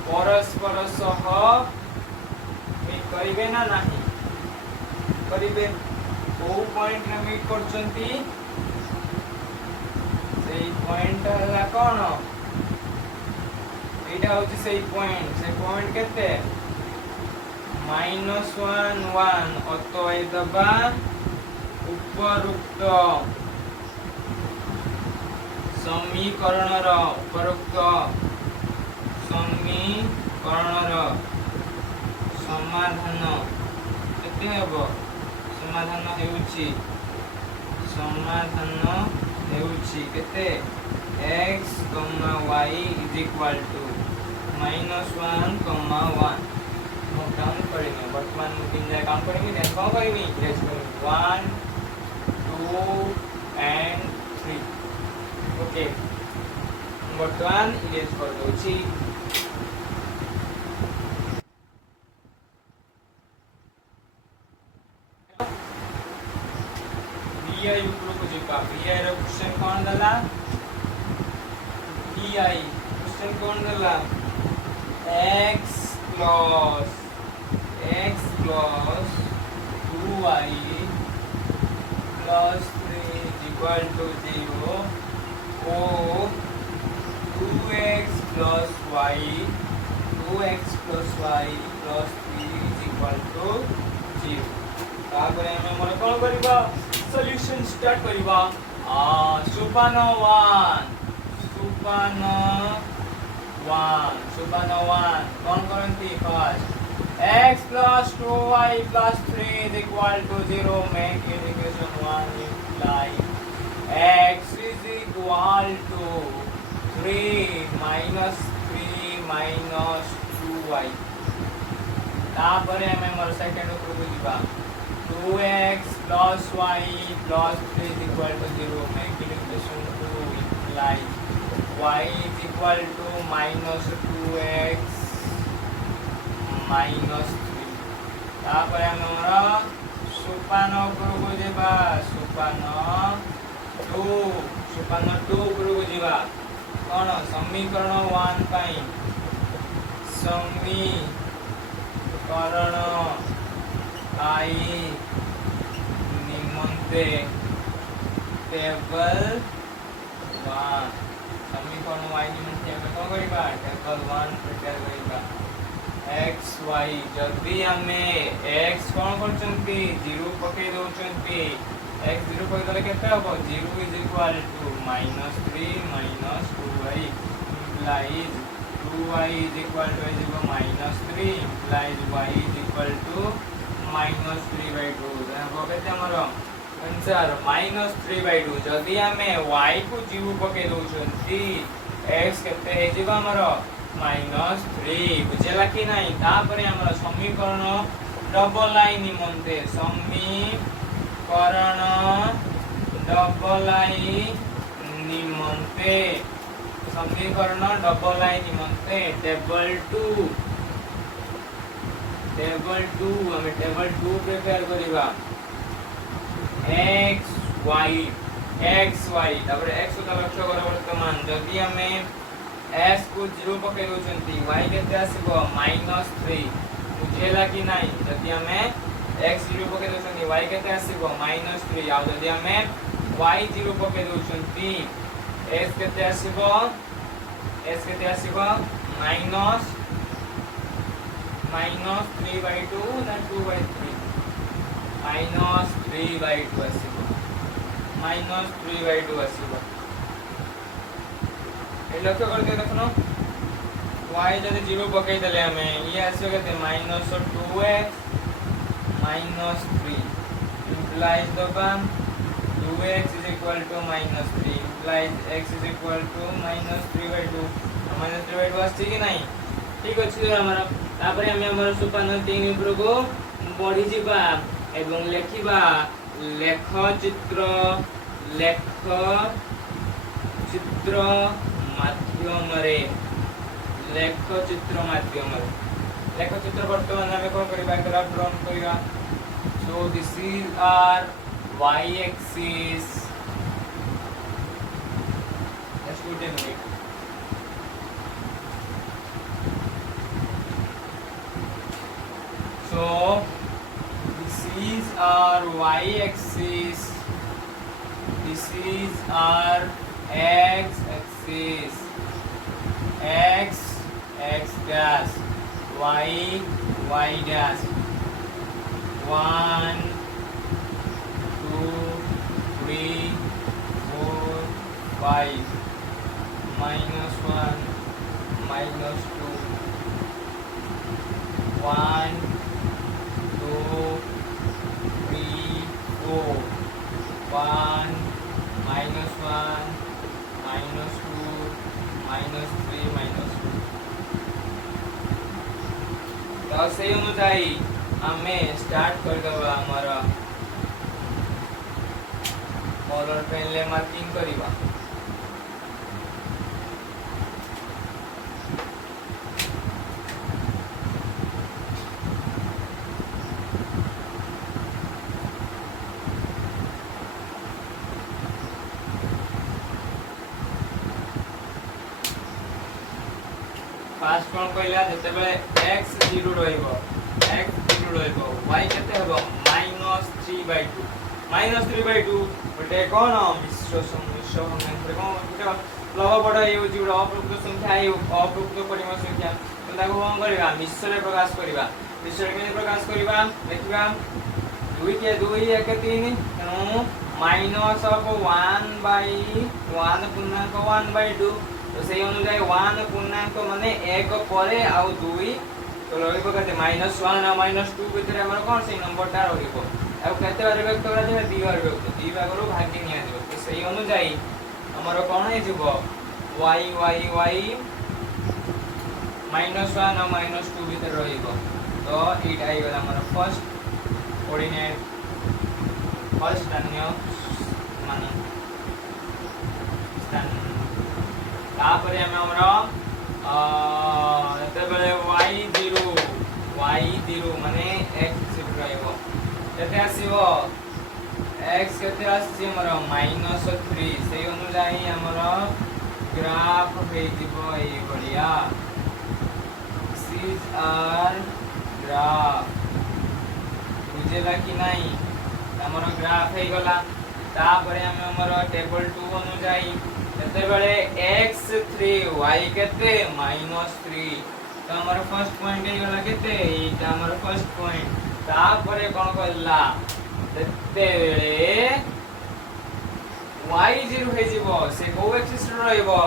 परस्पर सह मीट करिवे ना नाही करिवे को पॉइंट रे मीट करचंती सेही पॉइंट हला कोन एटा होची सेही पॉइंट से पॉइंट केते -1 1 अतोय दबा उपरोक्त समीकरणर उपरोक्त समीकरणर समाधान केते हेबो समाधान हेउची केते x, y is equal to -1, 1 हम काउंट करेंगे वर्तमान में तीन जगह काउंट करेंगे देन कौन करेंगे इरेज करेंगे 1 2 एंड 3 ओके वर्तमान इरेज कर दोछि vi ऊपर को जिका vi रो क्वेश्चन कौन दला vi क्वेश्चन कौन दला x plus 2y plus 3 is equal to 0 or 2x plus y plus 3 is equal to 0 तापर हमें मोर कोन करबा सॉल्यूशन स्टार्ट करबा सोपान 1 कौन करंती first x plus 2y plus 3 is equal to 0 make equation 1 imply x is equal to 3 minus 2y तापर हमें मोर second ऊपर को जीवा 2x plus y plus 3 is equal to 0 make equation 2 imply y is equal to -2x -3 तापर हमरा सोपान ऊपर को जेबा सोपान 2 ऊपर को जेबा कोन समीकरण 1 पाई समीकरण आई निमंते टेबल 1 समीकरण y निमंते हम कोन करिबा टेबल 1 प्रिपेयर करिबा x y जदी हमें x कोन करचंती 0 पके दोचंती x 0 पके दले केते हबो 0 is equal to -3 2y implies 2y is equal to -3 implies y is equal to -3/2 देखो केते हमरो आंसर -3/2 जदी हमें y को 0 पके दोचंती x केते हे जीवा हमरो -3 बुझेला कि नहीं तापरे हमरा समीकरण डबल लाइन निमंते समीकरण डबल लाइन निमंते टेबल 2 हमें टेबल 2 प्रिपेयर करिबा x y तापर x को लक्ष्य कर वर्तमान जदी हमें s को 0 पके दोचंती y केते आसीबो -3 बुझेला कि नहीं जदी हमें x 0 पके दोचंती y केते आसीबो -3 आ जदी हमें y 0 पके दोचंती s केते आसीबो -3/2 ना 2/3 -3/2 आसीबो -3/2 आसीबो ए लक्ष्य करते देखनो y जदि 0 पकई देले हमें ये आसीबो केते -2x -3 implies दबा 2x is equal to -3 implies x is equal to -3/2 -3/2 आछि कि नहीं ठीक अछि हमरा तापर हमें हमर सुपान 3 ऊपर को बढ़ी जिबा एवं लेखिबा लेख चित्र माध्यम रे लेख चित्र माध्यम रे लेख चित्र वर्तमान हमें कोन करबा ग्राफ ड्रॉ करबा so this is our y axis student so this is our y axis, this is our x axis, x dash, y dash, 1 2 3 4 5 -1 -2 1 2 3 4 1 -1 -2 -3 -2 तो से अनुसारी हमें स्टार्ट कर दबा हमारा कलर पेन ले मार्किंग करिबा फास्ट कोन कहला जते बेले x 0 रहइबो y केते हबो -3/2 -3/2 बटे कोन मिश्र संख्या कोन गुटे लव बड हे होची गुटे अप्रकृत संख्या हे अप्रकृत परिमाण संख्या तो ताको कोन करबा मिश्र रे प्रकाश करबा मिश्र के प्रकाश करबा देखिबा 2 के 2 1 3 तनो माइनस ऑफ 1/1 पूर्णांक 1/2 तो से अनुसार 1 पूर्णांक माने 1 परे आ 2 तो रहिबो कते -1 आ -2 भितर हमर कोन से नंबरटा रहिबो आ कते बार व्यक्त करा जे 2 बार व्यक्त 2 भागरो भाग्य निया दिबो तो से अनुसार हमर कोन हे जिवो y -1 आ -2 भितर रहिबो तो एटा आइ गला हमर फर्स्ट कोऑर्डिनेट फर्स्ट स्थानीय मान स्थान तापर हमें हमरा एते बेले y0 माने x सिफ्ट रहइबो केते आसीबो x केते आसी हमरा -3 से अनुसार हमरा ग्राफ हे दिबो ए बढ़िया दिस इज आवर ग्राफ बुझेला कि नहीं हमरा ग्राफ हे गला तापर हमें हमरा टेबल 2 अनुसार केते बेले x3 y केते -3 तो हमर फर्स्ट पॉइंट हे गला केते एटा हमर फर्स्ट पॉइंट तापरे कोन कहला केते बेले y0 हे जिवो से को एक्सिस रहइबो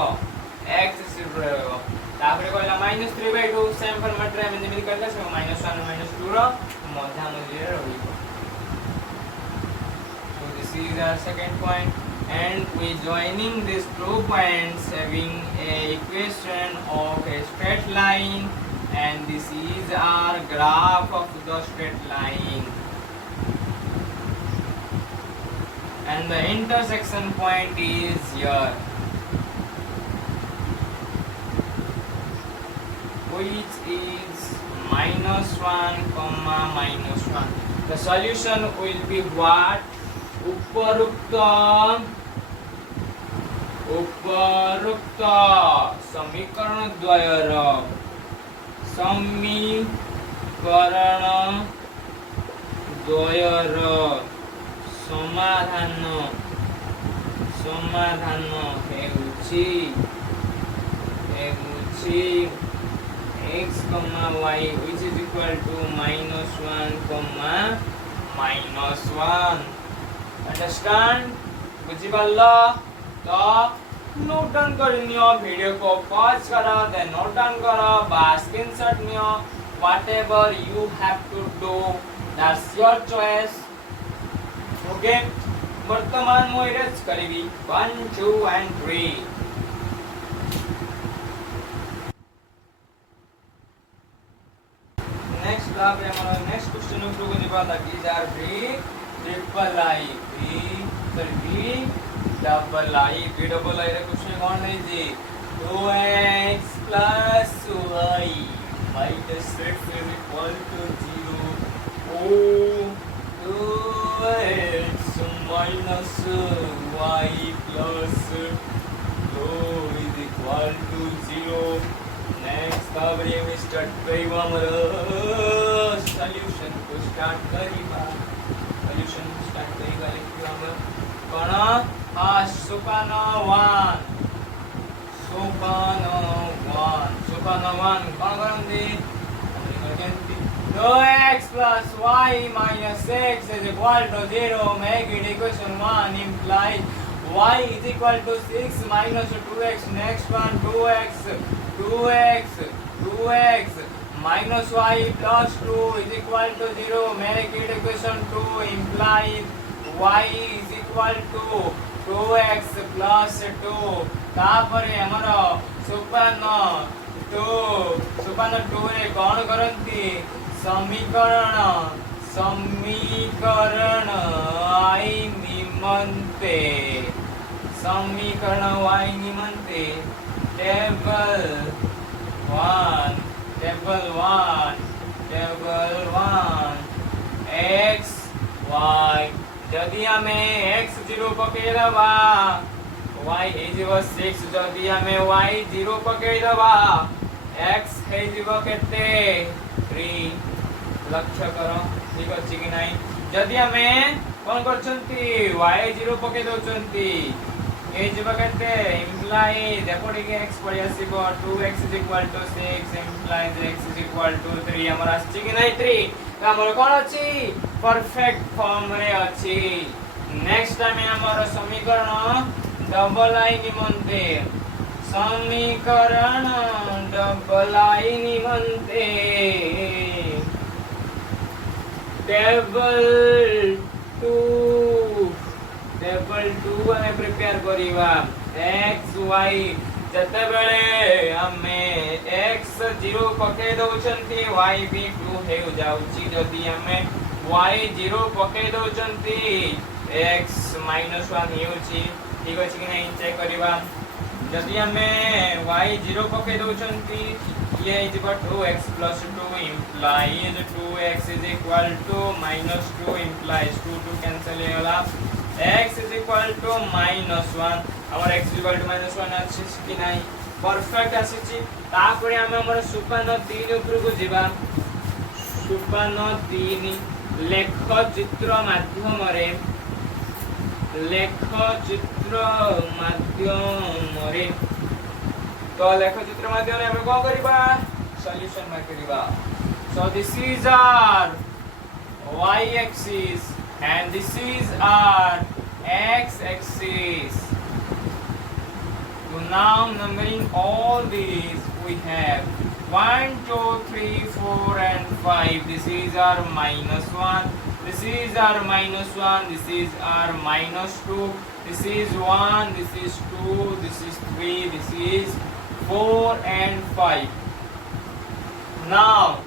x एक्सिस रहइबो तापरे कहला -3/2 सेम फॉर्मेट रे हम जेमिति कहला से -1 -2 रो मध्य मध्य रहइबो so this is our second point and we joining these 2 points having a equation of a straight line and this is our graph of the straight line and the intersection point is here which is -1 comma -1 the solution will be what उपरुक्त समीकरण द्वयर समाधान हेउछि x, y which is equal to -1, -1 understand बुझी पारलो तो note down कर neo video को pause करो then note down करो बा screenshot neo whatever you have to do that's your choice okay वर्तमान मु इरेज करिवि 1 2 and 3 नेक्स्ट तापर हमर नेक्स्ट क्वेश्चन उपरो को दिबा ताकि जार भी ट्रिपल आई भी सॉरी डबल आई रे क्वेश्चन कोन नै जी 2x y minus 6 is equal to 0 oh 2x minus y plus 2 is equal to 0 next तापर we start करिवा हमर सॉल्यूशन को स्टार्ट करिवा सॉल्यूशन स्टार्ट करिवा लिखिवा हम कोन आ सोपान 1 कोन करंती 2x plus y minus 6 is equal to 0 make it equation 1 implies y is equal to 6 minus 2x next one 2x minus y plus 2 is equal to 0 make it equation 2 implies y is equal to 2x plus 2 तापरे हमरो सोपान 2 रे कोन करंती समीकरण आई निमंते table 1 x y जदि हमें x 0 पकई दबा y हे जीवो 6 जदि हमें y 0 पकई दबा x हे जीवो केते 3 लक्ष्य करो ठीक अछि कि नाही जदि हमें कोन करछंती y 0 पकई दोचंती ए जीवो केते इम्प्लाई देखो ठीक x पड़ी आसीबो 2x 6 इम्प्लाइज x 3 हमर आछि कि नाही 3 हमर कोन अछि परफेक्ट फॉर्म रे अछि नेक्स्ट टाइम हमर समीकरण डबल आई निमंते समीकरण डबल आई निमंते टेबल 2 हमें प्रिपेयर करिवा x y जते बेले हमें x 0 पके दोचंती y भी 2 हे जाउची जदी हमें y 0 पके दोचंती x -1 हेउची ठीक अछि कि नहीं चेक करिवा जदी हमें y 0 पके दोचंती ये is equal to x plus 2 implies 2x is equal to minus 2 implies 2 cancel होला x is equal to -1 हमर x is equal to -1 अछि कि नहीं परफेक्ट अछि तापरे हमर सुपान 3 ऊपर को जिबा सुपान 3 लेख चित्र माध्यम रे तो लेख चित्र माध्यम रे हम को करिबा सॉल्यूशन में करिबा so this is our y axis and this is our x axis so now numbering all these we have 1 2 3 4 and 5 this is our -1 this is our -1 this is our -2 this is 1 this is 2 this is 3 this is 4 and 5 now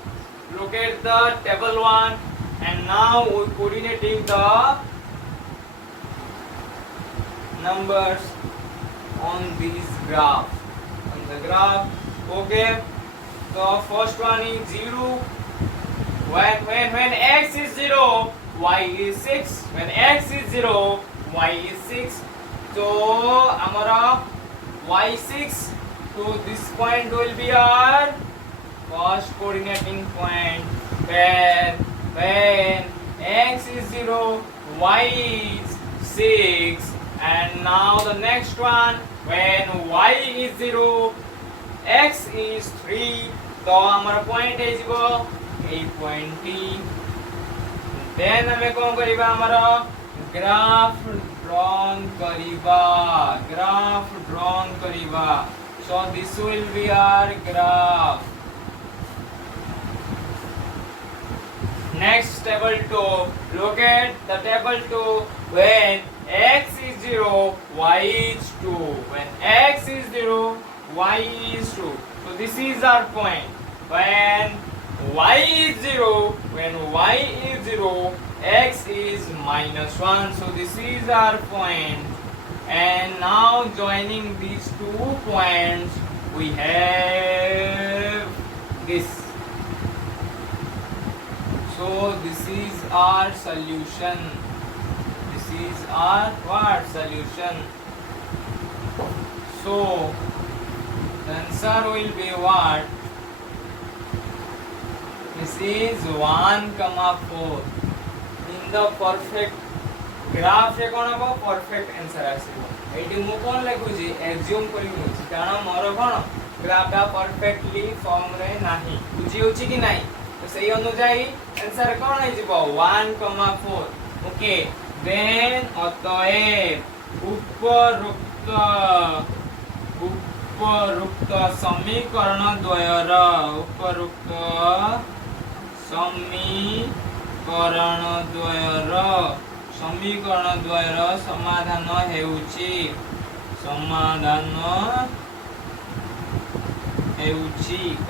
look at the table 1 and now we coordinating the numbers on this graph on the graph okay so first one is 0 when x is 0 y is 6 when x is 0 y is 6 so amara y 6 so this point will be our first coordinating point when x is 0 y is 6 and now the next one when y is 0 x is 3 तो हमारा point है जीवो ए point T then हमें कौन करिबा हमारा graph drawn करिबा करिवा. So this will be our graph. Next table 2. Look at the table 2. When x is 0, y is 2. When x is 0, y is 2. So this is our point. When y is 0, when y is 0, x is -1. So this is our point. And now joining these 2 points, we have this. So this is our solution. This is our what? Solution. So the answer will be what? This is 1,4. In the perfect graph रे कोन हो perfect answer आसीबो. Eighty मु कोन लिखुची assume करी मुची कारण मोर कोन graph टा perfectly form रे नाही बुझी होची कि नाही. तो सही अनुसार आंसर कोन है जिवो 1,4. ओके देन अतएव उपरुक्त समीकरण द्वयर समीकरण द्वयर समाधान हेउची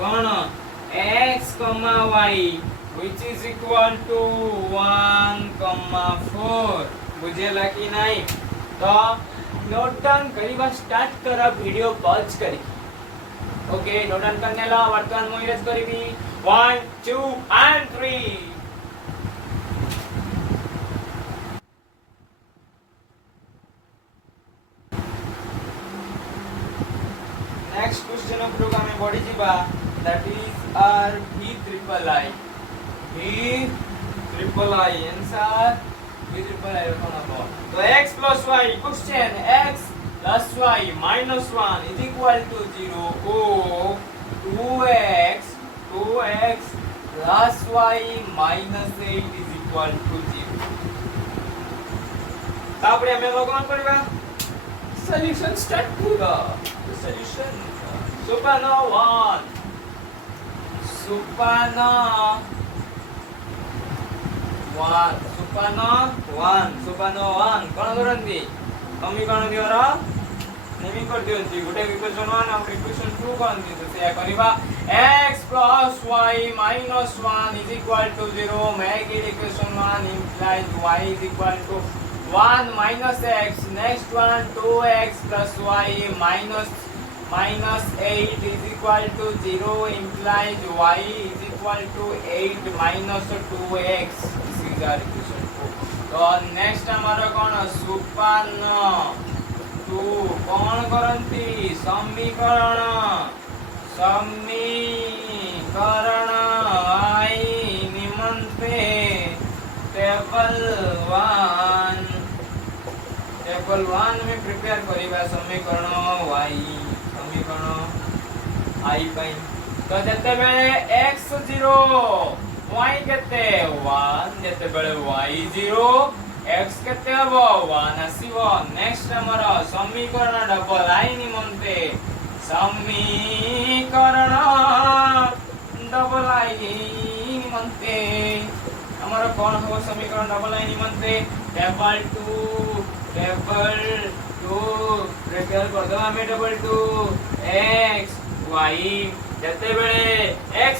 कोन x, y which is equal to 1,4. बुझेला कि नहीं. तो नोट डाउन करिबा स्टार्ट करा वीडियो पॉज करी. ओके नोट डाउन करने ला. वर्तमान मु इरेज करिबी 1 2 and 3. नेक्स्ट क्वेश्चन उपरक आमे बढ़ी जिबा. That is our v triple i. Answer v triple i कोन हो. तो x plus y question x plus y minus 1 is equal to 0. O 2x plus y minus 8 is equal to 0. तापरे हमें कोन करबा सॉल्यूशन स्टार्ट करा. Solution Supano 1 कोन करंती समीकरण दियर नेमी कर दियंती. गोटे इक्वेशन 1 और इक्वेशन 2 करंती. तो से करिबा x plus y minus 1 is equal to 0. make it equation 1 implies y is equal to 1 minus x. next one 2x plus y minus 8 is equal to 0 implies y is equal to 8 minus 2x. this is our equation 2. तो next हमारा कौन सुपन्न 2 कौन करंती समीकरण आई निमंते table 1 में prepare करिबा समीकरण आई पाई. तो जते बेले x 0 y केते 1 जते बेले y 0 x केते हबो 1 आसीबो. नेक्स्ट हमरा समीकरण डबल आई निमंते समीकरण डबल आई निमंते हमरा कोन हबो समीकरण डबल आई निमंते टेबल 2 प्रिपेयर कर दो हमें टेबल 2 x y जते बेले x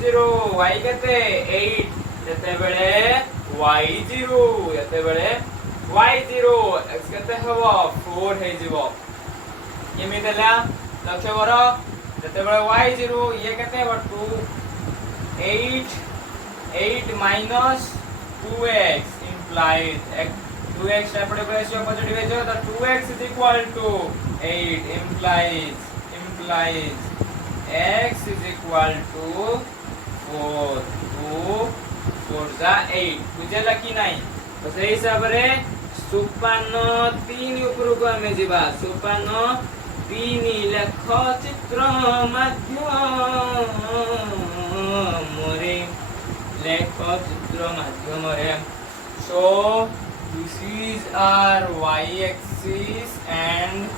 0 y केते 8 जते बेले y 0 जते बेले y 0 x केते हबो 4 हे जिवो. ये में देला लक्ष्य करो जते बेले y 0 ये केते हबो 8 minus 2x implies 2x एपटे रेशियो पॉजिटिव है जो. तो 2x is equal to 8 implies x is equal to 4. 2 4 जा 8 बुझेला कि नहीं. तो सही हिसाब रे सुपन्न 3 ऊपर को हमें जीवा. सुपन्न 3 लेख चित्र माध्यम रे. So this is our y axis. axis and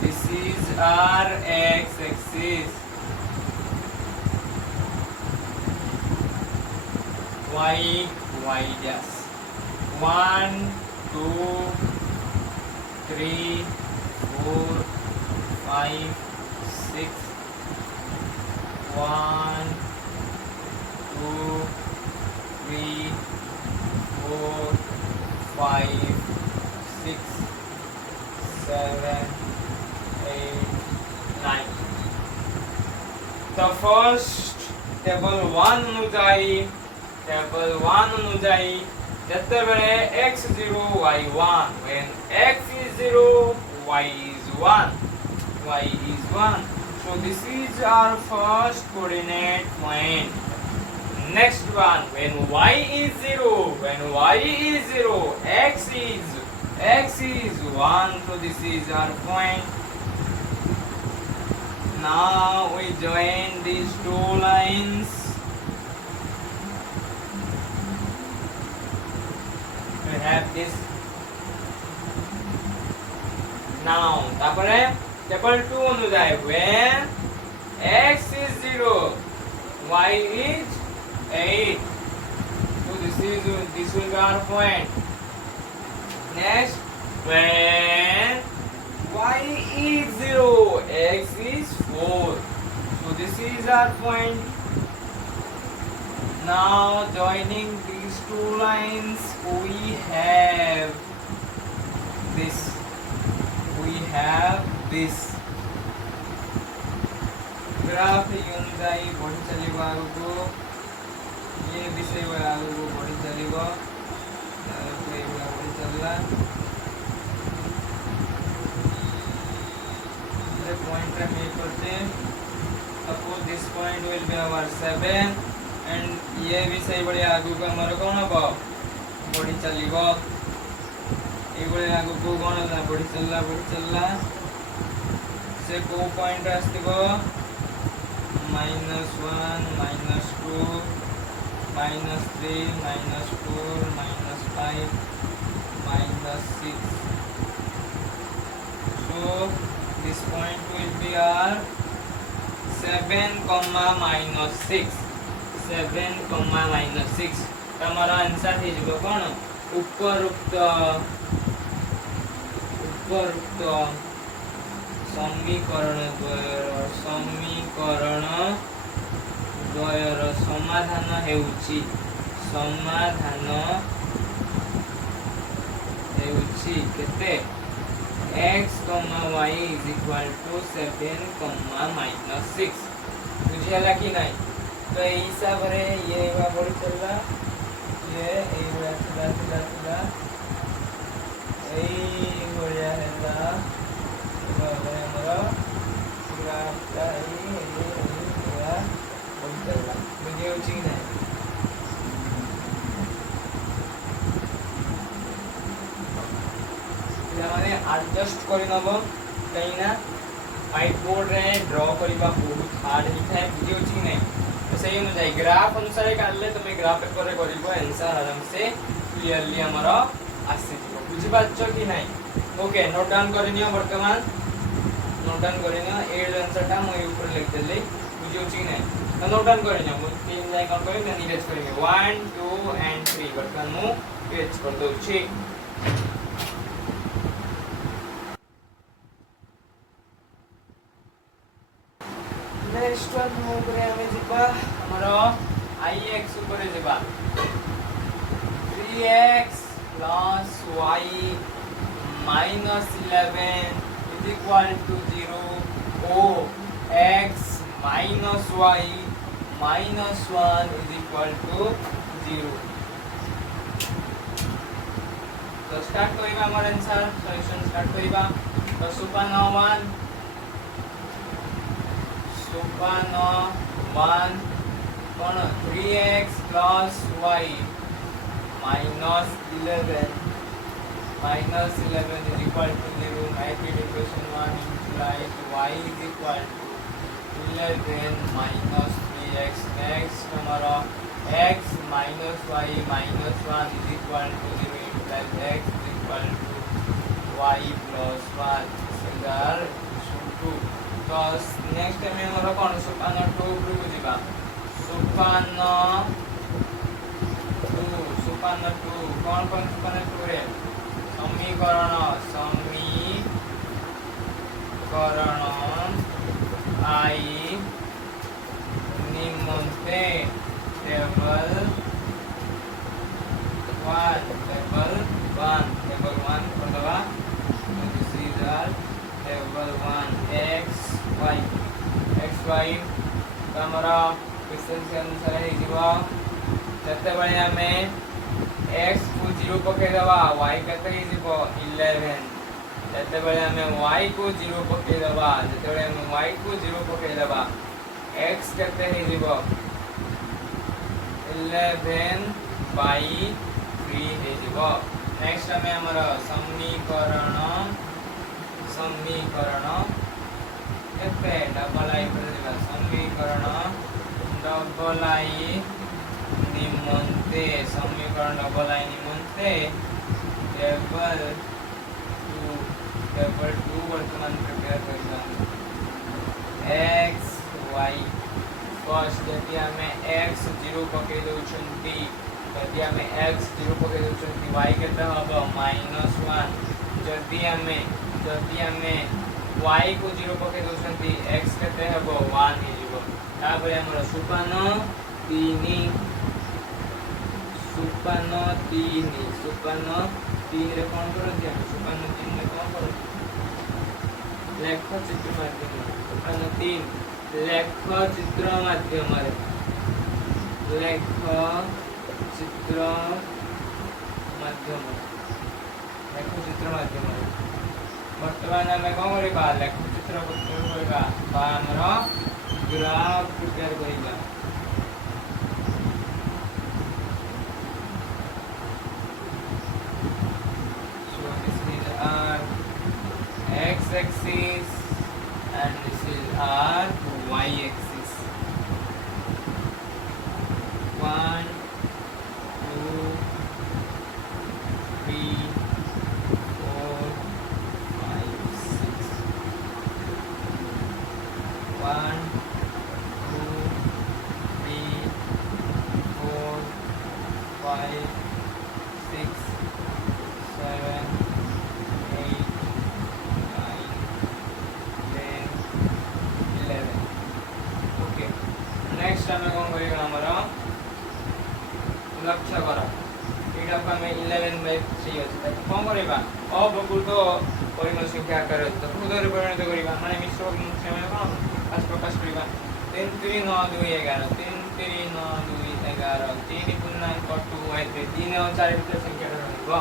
this is our x axis. Y dash. 1 2 3 4 5 6 1 2 3 4 5 6 7 8 9. The first table 1 অনুযায়ী যেতেবেলে x0 y1, when x is 0 y is 1. So this is our first coordinate point. Next one, when y is 0, x is 1. So this is our point. Now we join these two lines. We have this. Now তারপরে table 2 অনুযায়ী when x is 0 y is 8. So this will be our point. Next, when y is 0 x is 4. So this is our point. Now joining these two lines we have this. Graph अनुसाई बढ़ी चलो आगू ये विषय आगू बढ़ी चलो बढ़ी चलला पॉइंट मेक करते suppose this point will be our 7 and ये विषय बढ़ी आगू को हमर कोन हो बढ़ी चलिबो एगुळे आगू को कोन बढ़ी चलला से को point आस्तिबो -1 -2 -3 -4 -5 -6. So this point will be our 7, -6 तमरा answer हे जबो कोन उपरोक्त समीकरण द्वयर समाधान हेउची केते x, y is equal to 7, -6. बुझियाला कि नहीं? तो ए हिसाब रे ये बा बढ़ी चलला ये ए बा चला ए बढ़िया हैला बाबा हमरा ग्राफ का ये बढ़िया बढ़ी चलला बुझियो कि नहीं? एडजस्ट करि नबो कहिना व्हाइट बोर्ड रे ड्रॉ करबा बहुत हार्ड हिथाय बुझियो छी नै तो सही अनुसार ग्राफ अनुसार काढले तमे ग्राफ पेपर रे करबो आंसर आराम से क्लियरली हमरो आसी जिवो बुझि पाछो कि नै? ओके नोट डाउन करनियो वर्तमान नोट डाउन करनियो ए आंसर टा मैं ऊपर लिख देले बुझियो छी नै तो नोट डाउन करनियो मु तीन जाय काउंट करिन देन इरेज करिन 1 2 एंड 3 वर्तमान मु इरेज कर दउ छी. नेक्स्ट वन ऊपर हमें जिबा हमरो ix ऊपर जिबा 3x plus y minus 11 is equal to 0 or x minus y minus 1 is equal to 0. तो स्टार्ट करिबा हमर आंसर सॉल्यूशन स्टार्ट करिबा तो सुपान 1 कौन 3x plus y minus 11 is equal to 0. Make it equation 1 implies y is equal to 11 minus 3x. Next हमारा x minus y minus 1 is equal to 0 implies x is equal to y plus 1 is equal to 2 तो next time हमर कोन सुपान 2 उपरु बुझिबा सुपान 2 कोन कोन सुपान 2 रे समीकरण I निम्नते table 1 करदवा this is our table 1 x y तो हमरा question के अनुसार हे जीवा जते बळे हमें x को 0 पके दवा y कते हे जीवो 11 जते बळे हमें y को 0 पके दवा जते बळे हमें y को 0 पके दवा x कते हे जीवो 11 by 3 हे जीवो नेक्स्ट हमें हमरा समीकरण केते डबल आई कर देबा समीकरण डबल आई निम्नते टेबल 2 वर्तमान प्रिपेयर करबा x y फर्स्ट जति हमें x 0 पके दउछंती जति हमें x 0 पके दउछंती y केते हबो -1 जति हमें y को 0 पके दउछंती x केते हबो 1 हे जीवो ताबरे हमर सुपान 3 रे कोन करथि हम सुपान 3 रे कोन करथि लेख चित्र माध्यम सुपान 3 लेख चित्र माध्यम वर्तमान हमें कौन करिबा लेख चित्र करिबा बा हमरा ग्राफ प्रिपेयर करिबा so this is our x axis and this is our y axis 1 2 3 4 5 6 1 2 3 4 5 6 7 8 9 10 11 okay next हमें कौन करेगा हमारा लक्ष्य करा एटा को हमें 11/3 अछि त कोन करबा अप्रकृत परिमाण संख्या आकार तो खुदरे परिणत करबा माने मिश्र समय कोन आज प्रकाश करबा 3 3 9 2 11 3 3 9 2 11 3 पूर्णांक 2 3 3 और 4 भीतर संख्या रहबो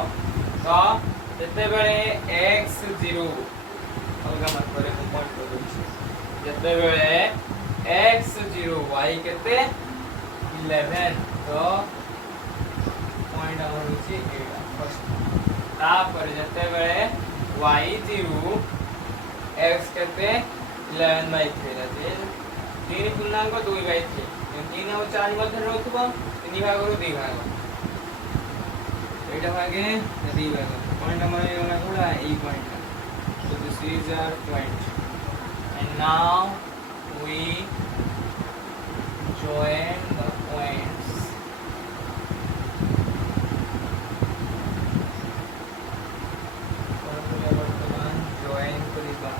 तो जते बेले x 0 अलगा मत करे को पॉइंट कर दउछि जते बेले x 0 y केते 11 तो पॉइंट हमर होछि एटा फर्स्ट तापर जते बेले y 0 x केते 11/3 रहते 3 पूर्णांक 2/3 3 और 4 मध्ये रहथबो 3 भाग रो 2 भाग एटा भागे 2 भाग पॉइंट हमर एला कोडा ई point so this is our point and now we join the points join kariba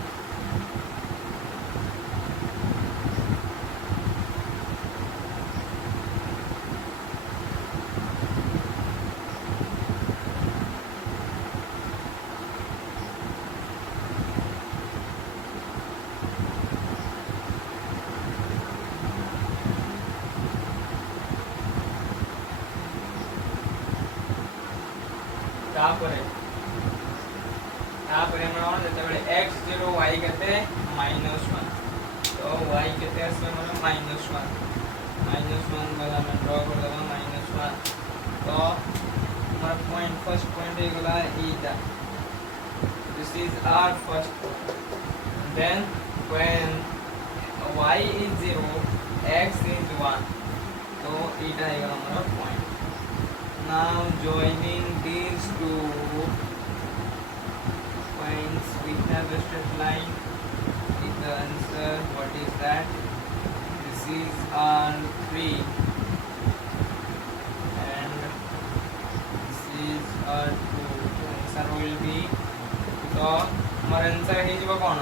तापर हमरा जते बेले x 0 y केते -1 तो y केते आसे हमरा -1 वाला मैं ड्रा कर देबा -1 तो हमारा पॉइंट फर्स्ट पॉइंट हे गला एटा this is our first point then when y is 0 x is 1 तो एटा हे गला हमारा point now joining these two points we have a straight line is the answer. What is that? This is R3 and this is R2. So answer will be, तो हमारा answer है जो कौन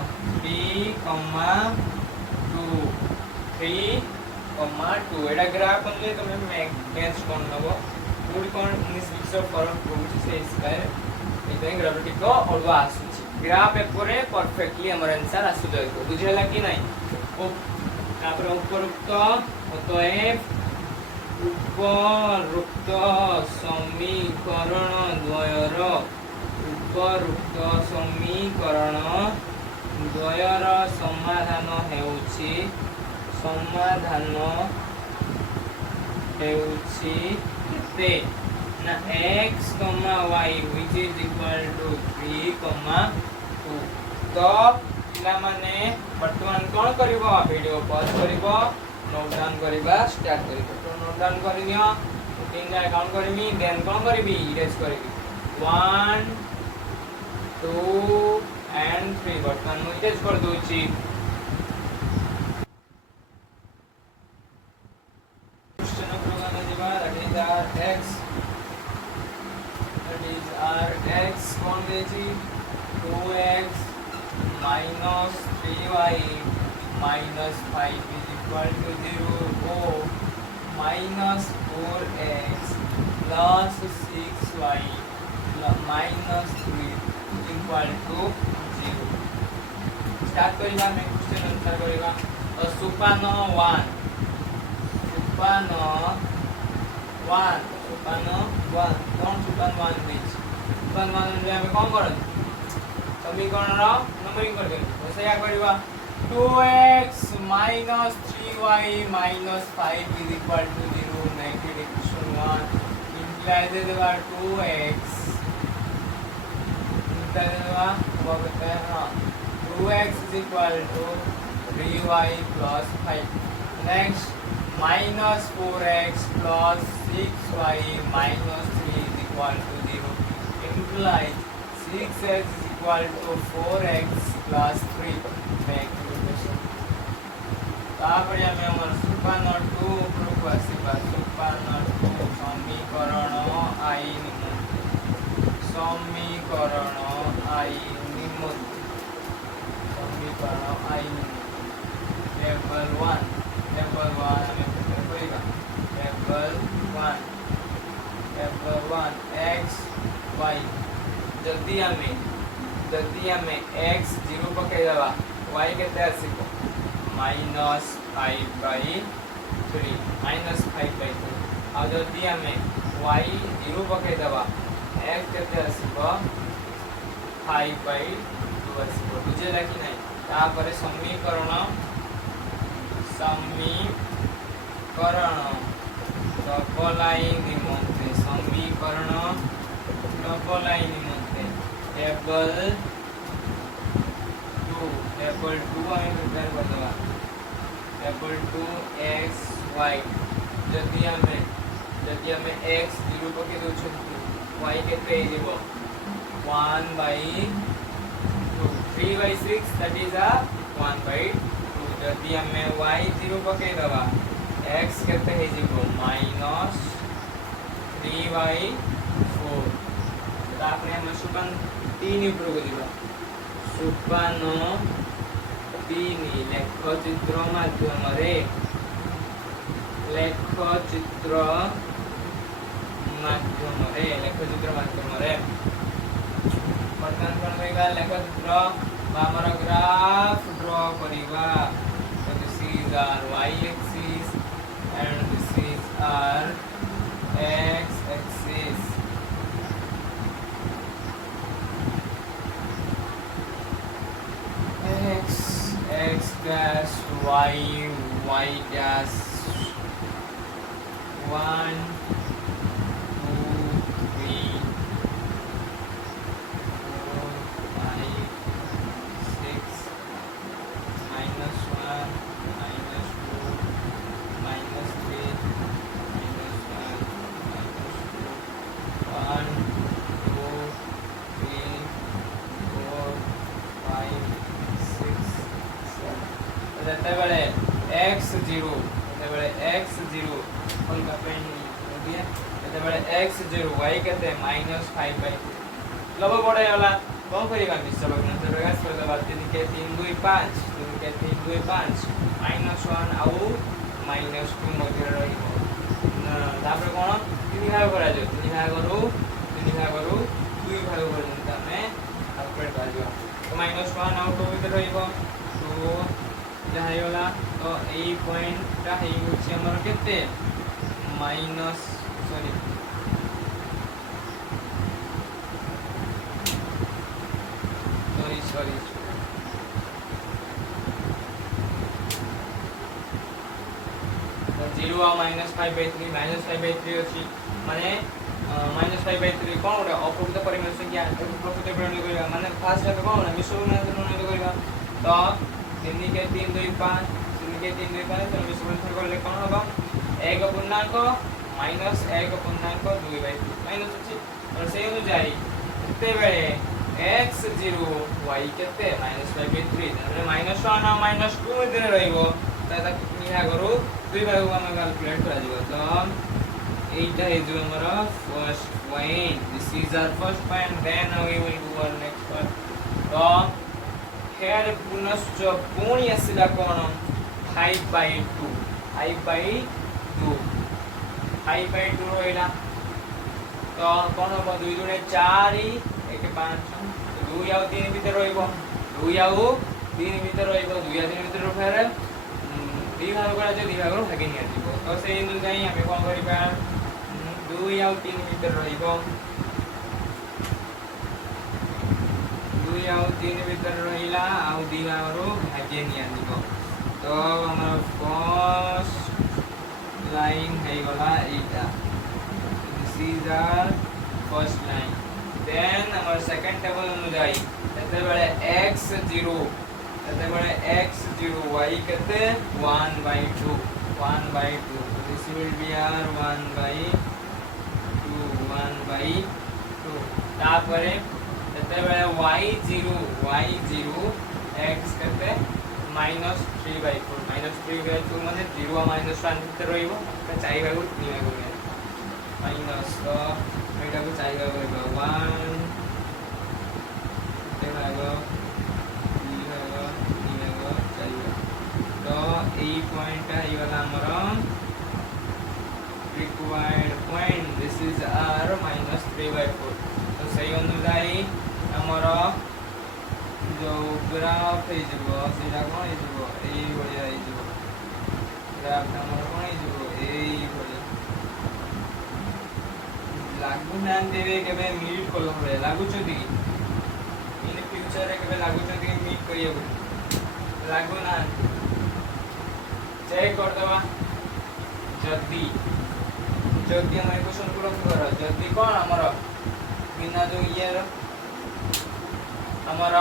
3,2 एटा graph बनले तमे मैच कोन नबो good कोन इस बीच फरक पड़ुछि से स्क्वायर एते ग्राविटी को अलवा आसुछि ग्राफ एपरे परफेक्टली हमर आंसर आसु जायतो बुझिला कि नै तापर उपरोक्त अतएव उपरोक्त समीकरण द्वयर उपरोक्त समीकरण द्वयर समाधान हेउछि केते ना x, y which is equal to 3, 2 तो पिला माने वर्तमान कोन करबो वीडियो पॉज करबो नोट डाउन करबा स्टार्ट करबो तो नोट डाउन करिनियो तीन जाय काउंट करमी देन कोन करबी इरेज करबी 1 2 and 3 वर्तमान मु इरेज कर दोछि x कौन देजी 2x minus 3y minus 5 is equal to 0 or minus 4x plus 6y minus 3 is equal to 0 start करिबा मैं क्वेश्चन आंसर करिबा तो सुपान 1 कौन सुपान 1 बीच सुपान 1 रे हम कोन करन समीकरण रो नंबरिंग कर देन तो से या करबा 2x minus 3y minus 5 is equal to 0 negative equation 1 imply दे देबा 2x इम्प्लाई दे देबा बोलते हैं हां 2x is equal to 3y plus 5 next minus 4x plus 6y minus 3 is equal to 0 implies 6x is equal to 4x plus 3 make equation तापर हमें हमर सुपान 2 ऊपर आसीबा सुपान 2 समीकरण i निम्न समीकरण i निम्न टेबल 1 हमें प्रिपेयर करेगा टेबल 1 x y जल्दी हमें x 0 पकड़ दबा y केते आसीबो -5/3 -5/3 आ जल्दी हमें y 0 पकड़ दबा x केते आसीबो 5/2 आसीबो बुझेला कि नहीं तापर समीकरण डबल आई निमंते समीकरण डबल आई निमंते टेबल 2 हमें प्रिपेयर कर दवा टेबल 2 x y जदी हमें x 0 पके दो छ y केते देबो 1/2 3/6 that is a 1/2 जदी हमें y 0 पके दवा x केते हे जीवो -3/4 तापरे हम सुपान 3 ऊपर को दिबा सुपान 3 लेखचित्र माध्यम रे वर्तमान कोन होइबा लेखचित्र हमर ग्राफ ड्रा करिबा so this is our y axis and this is our x axis x dash y dash 1 1 2 3 4 ଯେତେବେଳେ x0 ଅଲଗା ପେନ୍ ଦିଏ ଯେତେବେଳେ x0 y କେତେ -5/2 ଲବ ବଡ଼ ହେଇଗଲା କଣ କରିବା ମିଶ୍ର ଭଗ୍ନାଂଶ ପ୍ରକାଶ କରିଦେବା 3 के 3 2 5 3 के 3 2 5 -1 ଆଉ -2 ମଧ୍ୟରେ ରହିବ ତାପରେ କଣ 3 ଭାଗ କରାଯିବ 3 ଭାଗରୁ 2 ଭାଗ ପର୍ଯ୍ୟନ୍ତ ଆମେ କାଲ୍କୁଲେଟ୍ କରିବା ତ -1 ଆଉ 2 ଭିତରେ ରହିବ 2 ଯାହା ହେଇଗଲା ତ ଏଇ ପଏଣ୍ଟଟା ହେଇଯାଉଛି ଆମର କେତେ ସରି जीरो आ -5/3 अछि माने -5/3 कोन उडा अप्रकृत परिमेय संख्या प्रकृत परिमेय करबा माने फास्ट रे कोन मिश्र निर्णय करबा तो 3 के 3 2 5 3 के 3 2 5 तो मिश्र निर्णय करले कोन होबा 1 पूर्णांक -1 पूर्णांक 2/2 माइनस अछि और से अनुसार केते बेले x0 y केते -5/3 तने -1 आ -2 इधर रहइबो ता निहा करू 2 भाग हम कैलकुलेट करा दिबो तो एटा हे जो हमरा first point this is our first point then we will go on next point तो हेयर पुनश्च पुणी आसिला कोन 5/2 रहिला तो कोन हो 2 गुणे 4 1 5 2 आउ 3 भीतर रहइबो 2 आउ 3 भीतर रहइबो 2 आ 3 भीतर फेर 2 भाग करा जे 2 भाग रो भागे निया दिबो तो से इंदु जाई हमें कोन करिबा 2 आउ 3 भीतर रहइबो 2 आउ 3 भीतर रहिला आउ 2 भाग रो भागे निया दिबो तो हमर फर्स्ट लाइन है गला एटा this is our first line then हमर सेकंड टेबल अनुसार एते बेले x0 y केते 1/2 दिस विल बी आर 1/2 तापरे एते बेले y0 x केते -3/4 माने 0 आ -1 भीतर रहिबो त चाहि भागु 3 भागु माइनस तो एटा को चाहि भागु 1 ते भागु 2 भागु 3 भागु चाहि तो ए पॉइंट है वाला हमर required point this is our -3/4 तो सही अनुसार हमर जो ग्राफ है जबो सेटा कोन है जबो एई बढिया है जबो ग्राफ हमर कोन है जबो एई बढिया लागू नाम देवे केबे मीट कोला होले लागू छथि इन फ्यूचर रे केबे लागू छथि मीट करियो लागू ना चेक कर दबा जदी हम क्वेश्चन पूरा करो जदी कोन हमर बिना जो ईयर हमर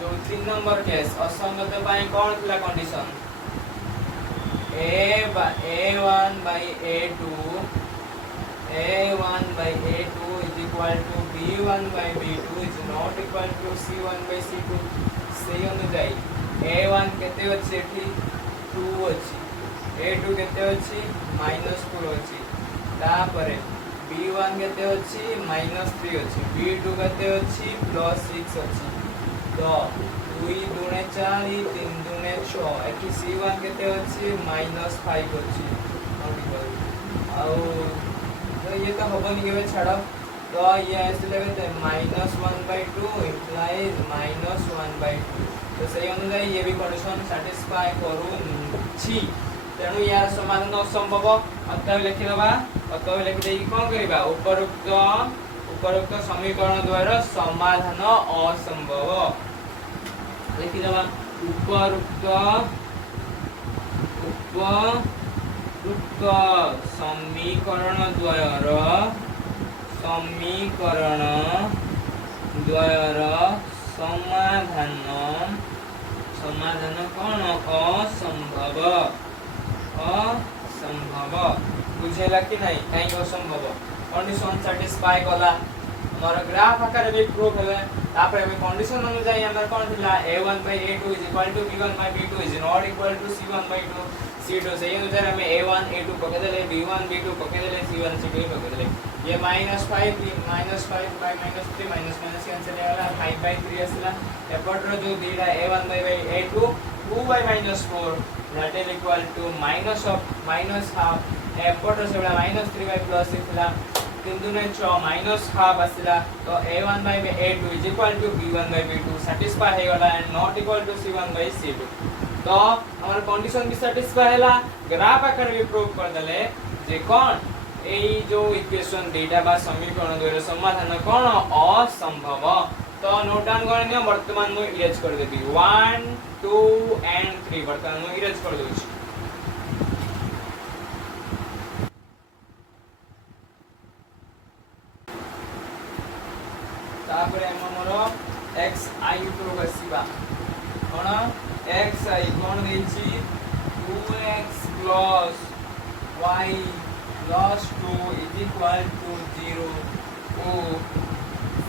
जो 3 नंबर केस असंगत पाए कोन थिला condition a1/a2 is equal to b1/b2 is not equal to c1/c2 सही अनुसार a1 केते अछि एठी 2 अछि a2 केते अछि -4 अछि तापरे b1 केते अछि -3 अछि b2 केते अछि +6 अछि तो 2 दुने 4 3 दुने 6 एठी c1 केते अछि -5 अछि आउ तो ये तो होबनी केबे छाड़ तो ये आइसले केते -1/2 implies -1/2 तो सही अनुसार ये भी कंडीशन सैटिस्फाई करू छी तेणु यार समाधान असंभव अतः लिखि दबा अतः लिखि देई कोन करिबा उपरोक्त समीकरण द्वारा समाधान असंभव लिखि दबा उपरोक्त समीकरण द्वारा समाधान कोन असंभव बुझेला कि नहीं कहीं असंभव कंडीशन सैटिस्फाई कला मोर ग्राफ आकार भी प्रूफ है तापर हम कंडीशन अनुसार हमर कोन थिला a1 a2 b1 b2 is not equal to c1 2 c2 से अनुसार हम a1 a2 पके देले b1 b2 पके देले c1 c2 पके देले ये -5 by -3 माइनस कैंसिल होला 5/3 असला एपटर जो दीडा a1 a2 2 by -4 that is equal to minus half एपटर से बड़ा -3 by +6 किंतु ने 6 -half आसिला तो a1 by a2 is equal to b1 by b2 satisfy हे गला and not equal to c1 by c2 तो हमर कंडीशन भी सैटिस्फाई हैला ग्राफ आकर भी प्रूव कर देले जे कोन एई जो इक्वेशन डेटा बा समीकरण द्वयर समाधान कोन असंभव तो नोट डाउन करनियो वर्तमान मु इरेज कर देबी 1 2 एंड 3 वर्तमान मु इरेज कर दोछि तापर हमरो xi ऊपर बसिबा कोन xi कोन देछि 2x plus y plus 2 is equal to 0 o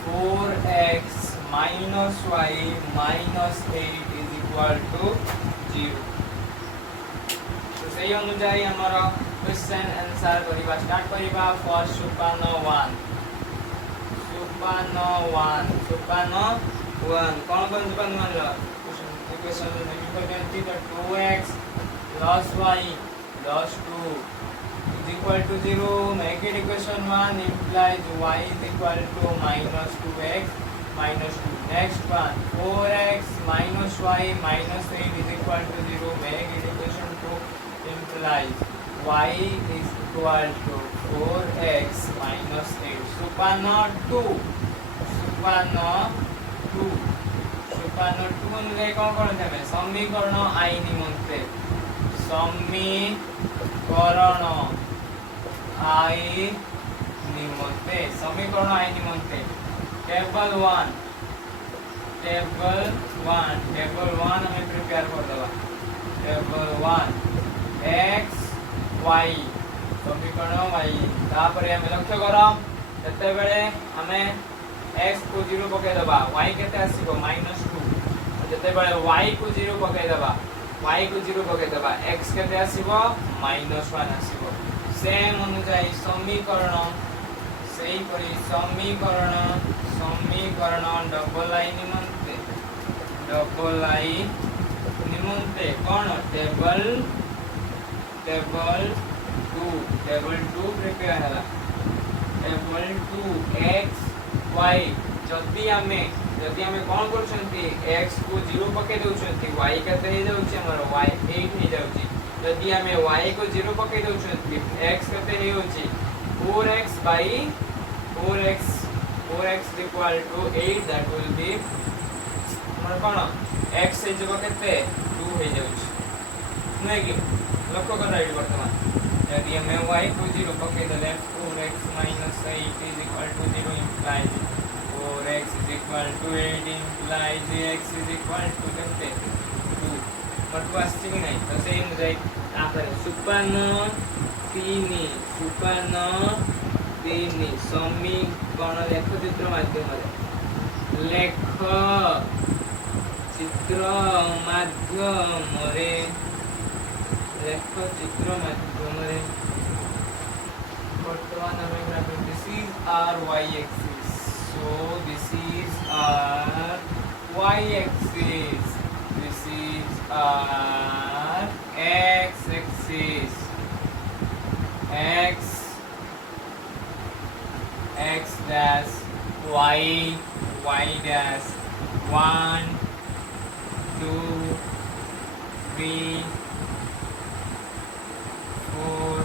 4x minus y minus 8 is equal to 0 तो सही अनुसार हमारा क्वेश्चन आंसर करिबा स्टार्ट करिबा फर्स्ट सुपान 1 सुपान 1 कौन सुपान 1 ला इक्वेशन में निकलती तो 2x plus y plus 2 is equal to 0 make it equation 1 implies y is equal to minus 2x minus 2 next one 4x minus y minus 8 is equal to 0 make it equation 2 implies y is equal to 4x minus 8 सुपान 2 अनुसार कौन करते हैं समीकरण आई निमंते समीकरण आई निमंते table 1 हमें prepare कर देबा table 1 x y समीकरण y तापर हम लक्ष्य करम जते बेले हमें x को 0 पके देबा y केते आसीबो -2 जते बेले y को 0 पके देबा x केते आसीबो -1 आसीबो सेम अनुसार समीकरण सही करी समीकरण डबल आई निमंते कोन टेबल 2 प्रिपेयर हला टेबल 2 x y जदी हमें कोन करछंती x को 0 पके दउछंती y केते हे जाउची हमर y 8 हे जाउची जदी हमें y को 0 पके दउछंती x केते हे होची 4x by 4x equal to 8 that will be हमर कोन x हे जब केते 2 हे जाउची नै कि लक्ष्य कर राइट वर्तमान यदि हमें y को 0 पके देले 4x minus 8 is equal to 0 implies 4x is equal to 8 implies x is equal to 2 but पास कि नहीं तो सही हो जाए तापर सुपान 3 समीकरण लेख चित्र माध्यम वर्तमान हमें this is our y axis so this is our y axis this is our x axis x dash y dash 1 2 3 4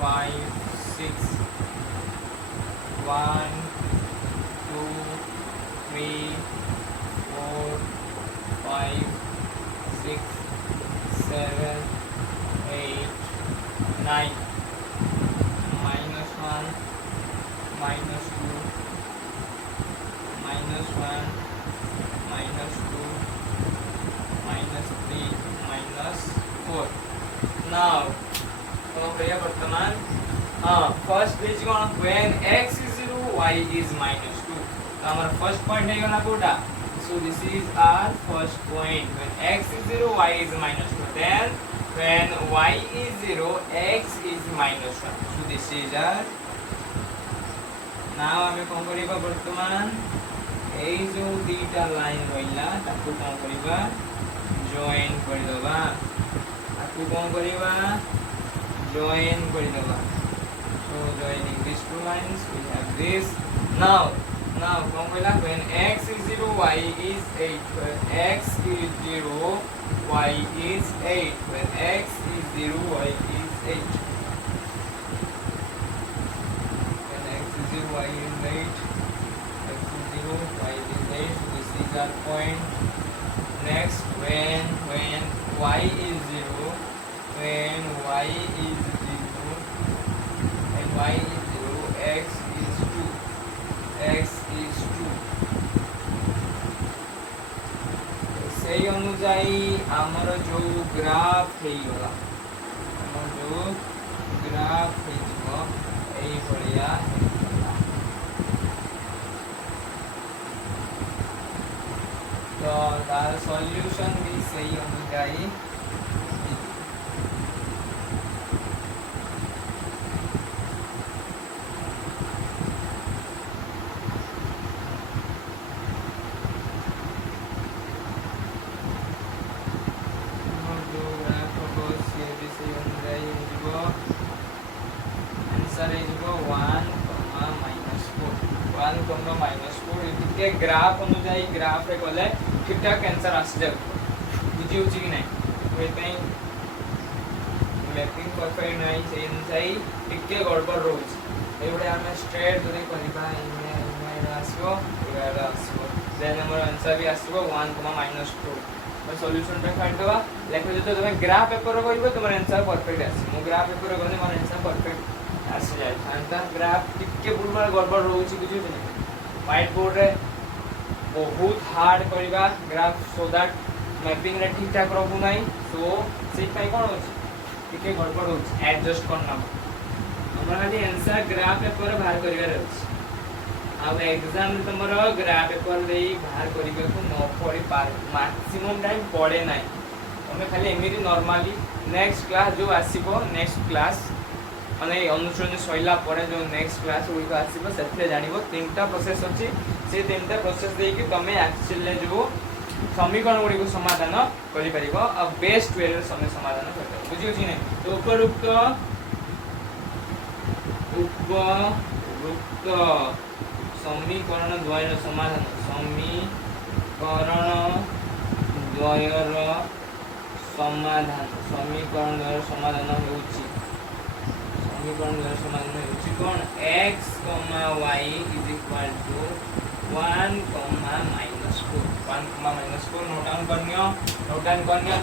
5 6 1 2 3 4 5 6 7 8 9 -1 -2 -1 -2 -3 -4 now वर्तमान first page when x is 0 y is -2 our first point है गला Kota. So this is our first point. When x is 0, y is minus 2. Then when y is 0, x is minus 1. So this is our. Now आमे कौन करिबा वर्तमान एई जो दीटा line रहिला ताकू कौन करिबा जॉइन कर दबा. ताकू कौन करिबा जॉइन कर दबा. So joining these two lines we have this. Now कौन कहला when x is 0 y is 8. When x is 0 y is 8. When x is 0 y is 8. When x is 0 y is 8. X is 0 y is 8. So this is our point. Next when y is 0. When y is 0. When y is 0 x is 2. X is 2. সেই অনুযায়ী আমার जो graph হেইগলা আমার जो graph হেইଯିବ এই ভଳିয়া তো তার solution भी সেই অনুযায়ী के ग्राफ अनुसार ग्राफ रे गले ठीक ठाक आंसर आस जाउ बुझी होची कि नहीं ओइ पई मैपिंग परफेक्ट नहीं से अनुसार टिके गड़बड़ रोज एबडे हम स्ट्रेट जने करिबा इमे आसीबो एरा आसीबो देन हमर आंसर भी आसीबो 1, -2 मैं सॉल्यूशन पे फाइंड करबा लेखो जतो तुम ग्राफ पेपर करिबो तुमर आंसर परफेक्ट आसी मो ग्राफ पेपर गने मोर आंसर परफेक्ट आसी जाय शांता ग्राफ टिके बुलबार गड़बड़ रोची बुझी कि नहीं व्हाइट बोर्ड रे बहुत हार्ड करिबा ग्राफ सो दैट मैपिंग रे ठीक ठाक रहू नाही सो से पई कोन होची टिके गड़बड़ होची एडजस्ट करना हमरा खाली आंसर ग्राफ पेपर बाहर करिवा रहछ अब एग्जाम रे तमरो ग्राफ पेपर देई बाहर करिबे को न पड़ी पार मैक्सिमम टाइम पड़े नाही हमें खाली एमिरी नॉर्मली नेक्स्ट क्लास जो आसीबो नेक्स्ट क्लास माने अनुसरण सइला परे जो नेक्स्ट क्लास होई का आसीबो सेथले जानिबो तीनटा प्रोसेस अछि से तीनटा प्रोसेस देई कि तमे एक्चुअली जो समीकरण गुडी को समाधान करि परिबो अब बेस्ट वे रे समाधान करबो बुझियो छी नै तो उपरोक्त समीकरण द्वयर समाधान समीकरण द्वयर समाधान होउची समीकरण द्वयर समाधान होउची कोन x, y is equal to 1, -4 1, -4 note down करनियो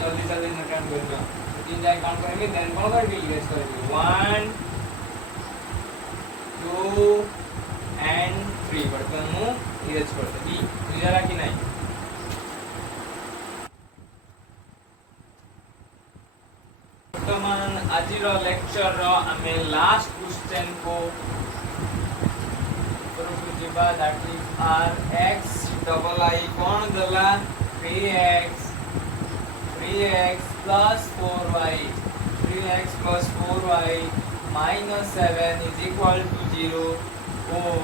जल्दी नोट डाउन करनियो तीन जाय काउंट करेंगे देन कोन करके इरेज करेंगे 1 2 एंड 3 बर्तन मु इरेज कर देबी बुझाला कि नहीं वर्तमान आज लेक्चर आमे लास्ट क्वेश्चन को that is r x double I कौन दला 3x plus 4y minus 7 is equal to 0 or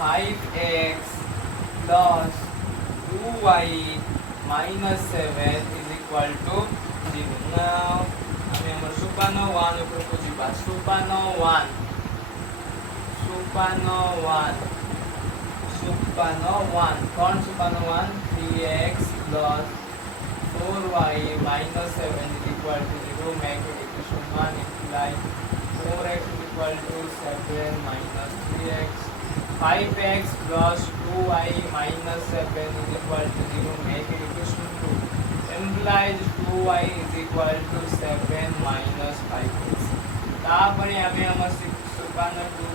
5x plus 2y minus 7 is equal to 0 now हमें हमर सुपानो 1 ऊपर को जीवा सुपानो 1 कौन सुपानो 1 3x plus 4y minus 7 is equal to 0 make it equation 1 imply 4x is equal to 7 minus 3x 5x plus 2y minus 7 is equal to 0 make it equation 2 implies 2y is equal to 7 minus 5x तापरे हमें हमर सुपानो 2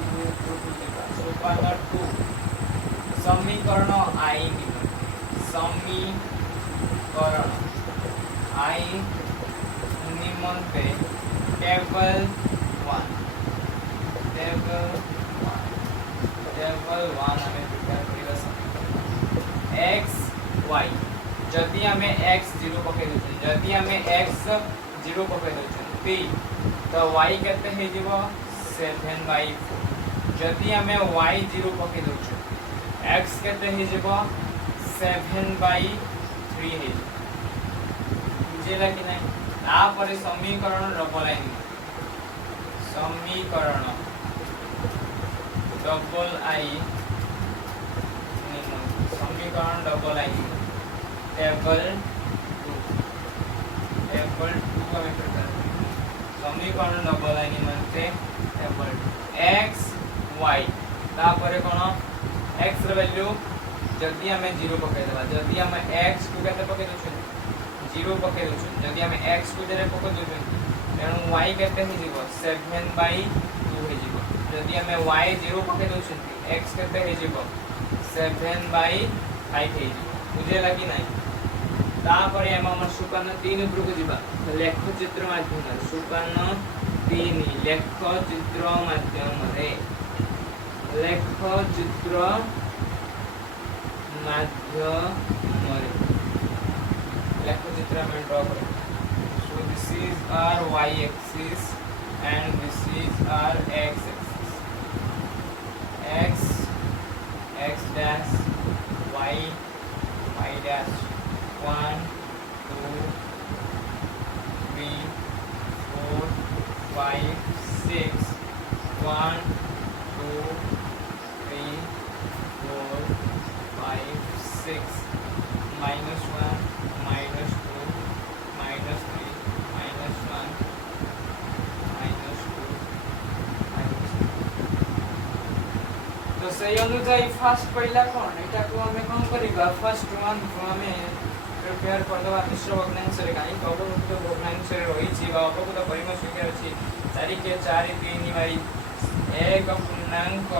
समीकरण आई समीकरण आई निम्नते table 1 हमें prepare करिबा समीकरण x y जदि आमे x 0 पके दउछन जदि आमे x 0 पके दउछन तो y केते हे जीवो 7/4 जदि आमे y 0 पके दउछन x केते हे जीवो 7/3 हे बुझेला कि नहीं तापर समीकरण डबल लाइन समीकरण डबल आई समीकरण डबल आई टेबल 2 हमें प्रकार समीकरण डबल आई मानते टेबल x y तापर कोन x र वैल्यू जदि हमें 0 पके देबा जदि हमें x को केते पके दउछन 0 पके दउछन जदि हमें x को जरे पके दउछन तेणु y केते हे जीवो 7/2 हे जीवो जदि हमें y 0 पके दउछन x केते हे जीवो 7/5 हे जीवो बुझेला कि नहीं तापर हम सुकर्ण 3 ऊपर को जीवा लेख चित्र माध्यम सुकर्ण 3 लेख चित्र माध्यम रे लेख चित्र माध्यम रे लेख चित्र में ड्रा करें so this is our y axis and this is our x axis x dash y y dash 1 2 3 4 5 6 1 2 3 4 5 6 minus 1 minus 2 minus 3 minus 1 minus 2 minus 3 तो सही अनुसार फर्स्ट पहला कोन एटा को हमें कोन करिबा फर्स्ट वन को हमें प्रिपेयर कर दवा मिश्र भग्नांश रे काई अवगुत भग्नांश रे रही छी बा अवगुत परिमाण संख्या अछि 4 के 4 3 बाई 1 पूर्णांक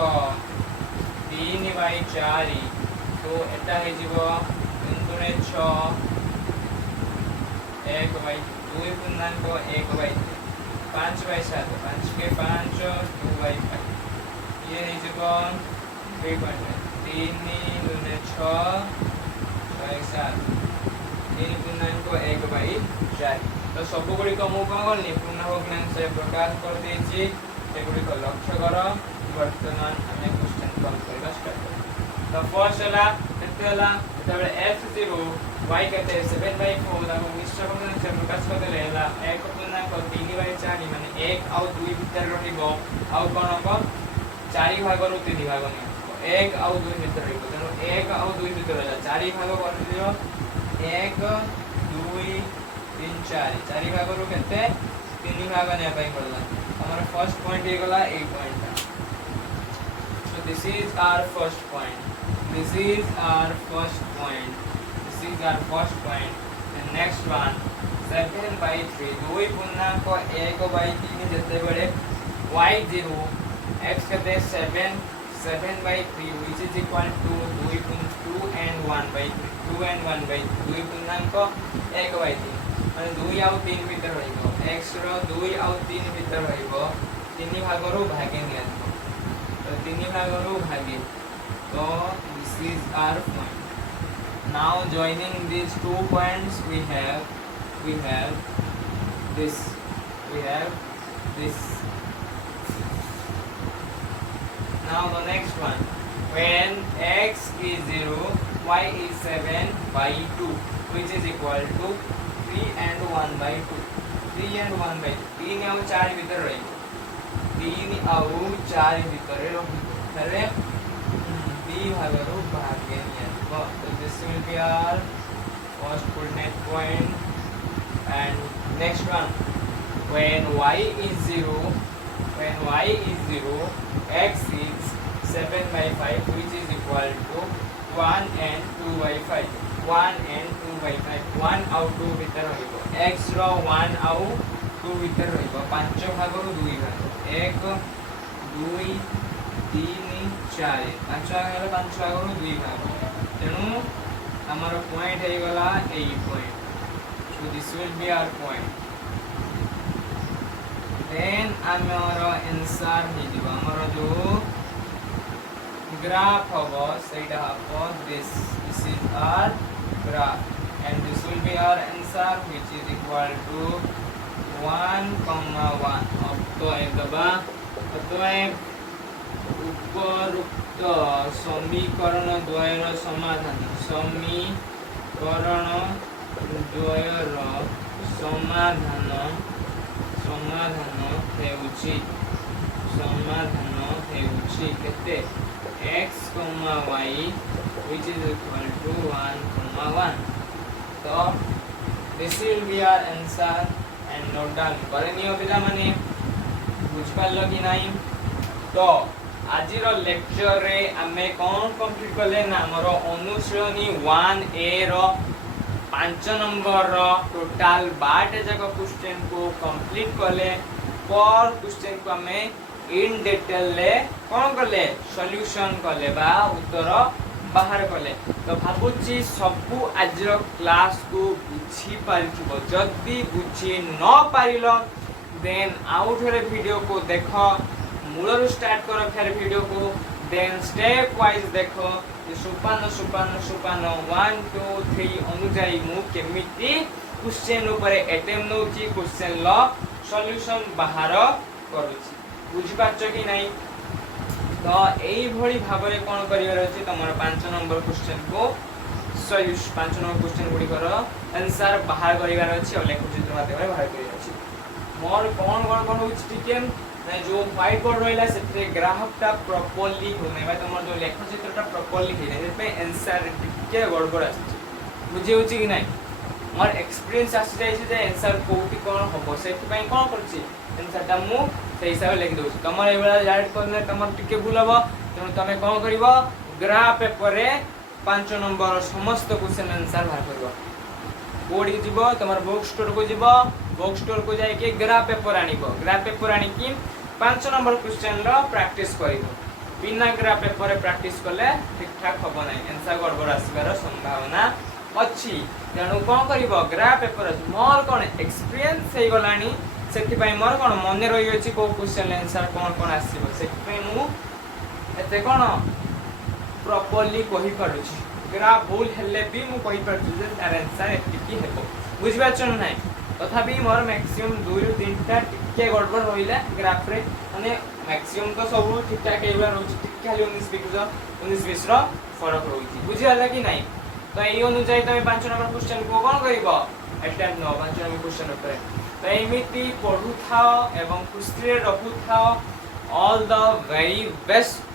3 बाई 4 तो एटा हे जीवो 3 गुणे 6 1 बाई 2 पूर्णांक 1 बाई 5 बाई 7 5 के 5 2 बाई 5 ये हे जीवो 3 गुणे 6 बाई 7 3 पूर्णांक 1 बाई 4 तो सब गुडी को मु कोन करनी पूर्ण भग्नांश से प्रकाश कर देछि एगुडी को लक्ष्य करो वर्तमान हमें क्वेश्चन सॉल्व करबा स्टार्ट करो तो फर्स्ट हला केते हला तबे x0 y केते 7/4 दाको मिश्र भग्नांश से प्रकाश कर देले हला 1 पूर्णांक 3/4 माने 1 और 2 भीतर रहिबो और कोन हो 4 भाग रु 3 भाग नै 1 और 2 भीतर रहिबो तनो 1 और 2 भीतर रहला 4 भाग कर दियो 1 2 3 4 4 भाग रु केते 3 भाग नै पाई पड़ला हमारा फर्स्ट पॉइंट हे गला A point so this is our first point this is our first point this is our first point and next one 7/3 2 पूर्णांक 1/3 जते बड़े y0 x केते 7/3 which is equal to 2 and 1/3 2 and 1/3 2 पूर्णांक 1/3 माने 2 आउ 3 भीतर रहिबो x रो 2 आउ 3 भीतर रहिबो 3 भाग रो भागे नियंतो तो 3 भाग रो भागे तो this is our point now joining these 2 points we have this now the next one when x is 0 y is 7/2 which is equal to 3 and 1/2 3 and 1/2 3 ଆଉ 4 ଭିତରେ ରହିବ 3 ଆଉ 4 ଭିତରେ ରହିବ ହେଲେ 2 ଭାଗରୁ ଭାଗେ ନିଆଯିବ so this will be our first coordinate point and next one when y is 0 x is 7/5 which is equal to 1 and 2/5 1 and 2/5 1 आउ 2 भीतर रहिबो x रो 1 आउ 2 भीतर रहिबो 5 भागरो 2 भाग 1 2 3 4 5 भागरो 5 भागरो 2 भाग तेनु हमर पॉइंट हे गला A point so this will be our point then our answer हे दिबो हमर जो graph hobo seita hobo this is our graph and this will be our answer which is equal to 1,1 অতএব দবা অতএব উপরোক্ত সমীকরণ দ্বয়ের সমাধান সমীকরণ দ্বয়ের সমাধান ହେଉଛି କେତେ x, y which is equal to 1,1 तो this will be our answer and note down करे नियो पिला माने बुझ पालो कि नाही तो आजिर लेक्चर रे आमे कोन कंप्लीट करले ना हमर अनुश्रेणी 1a रो 5 नंबर रो टोटल 12 जगह क्वेश्चन को कंप्लीट करले पर क्वेश्चन को हमें इन डिटेल ले कोन करले सॉल्यूशन करले बा उत्तर बाहर कले तो भाबुची सबु आजिर क्लास को बुझी पारिथिबो जदी बुझी न पारिलो देन आउट रे वीडियो को देखो मूलर स्टार्ट करो फिर वीडियो को देन स्टेप वाइज देखो सुपान 1 2 3 अनुଯାयी मु केमिति क्वेश्चन ऊपर अटेम्प्ट नउची क्वेश्चन ल सॉल्यूशन बाहर करूची बुझी पाछो कि नाही तो एई भली भाबरे कोन करियर अछि तमर 5 नंबर क्वेश्चन को सॉल्यूशन 5 नंबर क्वेश्चन गुडी करो आंसर बाहर करिवार अछि और लेखु चित्र माध्यम रे बाहर करियर अछि मोर कोन होछि ठीक है जो व्हाइट बोर्ड रहला सेते ग्राहकटा प्रॉपर्ली होने भाई तमर जो लेख चित्रटा प्रॉपर्ली हे नै पे आंसर टिके गड़बड़ आछि बुझी होछि कि नै मोर एक्सपीरियंस आसी जाय छै जे आंसर कोठी कोन होबो सेति पई कोन करछि आंसरटा मु से हिसाब लिख दउ तमर एबेला राइट करने तमर टिके भूल हबो तने तमे कोन करिवो ग्राफ पेपर रे 5 नंबर समस्त क्वेश्चन आंसर बाहर करिवो कोडी जीवो तमर बुक स्टोर को जीवो बुक स्टोर को जाय के ग्राफ पेपर आनी की 5 नंबर क्वेश्चन रो प्रैक्टिस करिवो बिना ग्राफ पेपर रे प्रैक्टिस करले ठीक ठाक हबो नै आंसर गड़बड़ आसीबार संभावना अछि तेनु कोन करिवो ग्राफ पेपर मोर कोन एक्सपीरियंस हे गलानी सेति पई मोर कोन मने रहि अछि को क्वेश्चन आंसर कोन आसीबो सेति पई मु एते कोन प्रॉपर्ली कहि पारुछि ग्राफ भूल हेले भी मु कहि पारुछि जे तार आंसर एतिकी हेबो बुझि पाछन नै तथापि मोर मैक्सिमम 2 रु 3 टा टिके गड़बड़ होइला ग्राफ रे माने मैक्सिमम तो सब ठीक ठाक हेबा रहउछि टिके खाली 19 रो फरक रहउछि बुझि हला कि नै तो एई अनुसार तमे 5 नंबर क्वेश्चन को कोन करिवो अटेम्प्ट न 5 नंबर क्वेश्चन ऊपर तो एमिति पढु थाओ एवं खुशी रे रहु थाओ ऑल द वेरी बेस्ट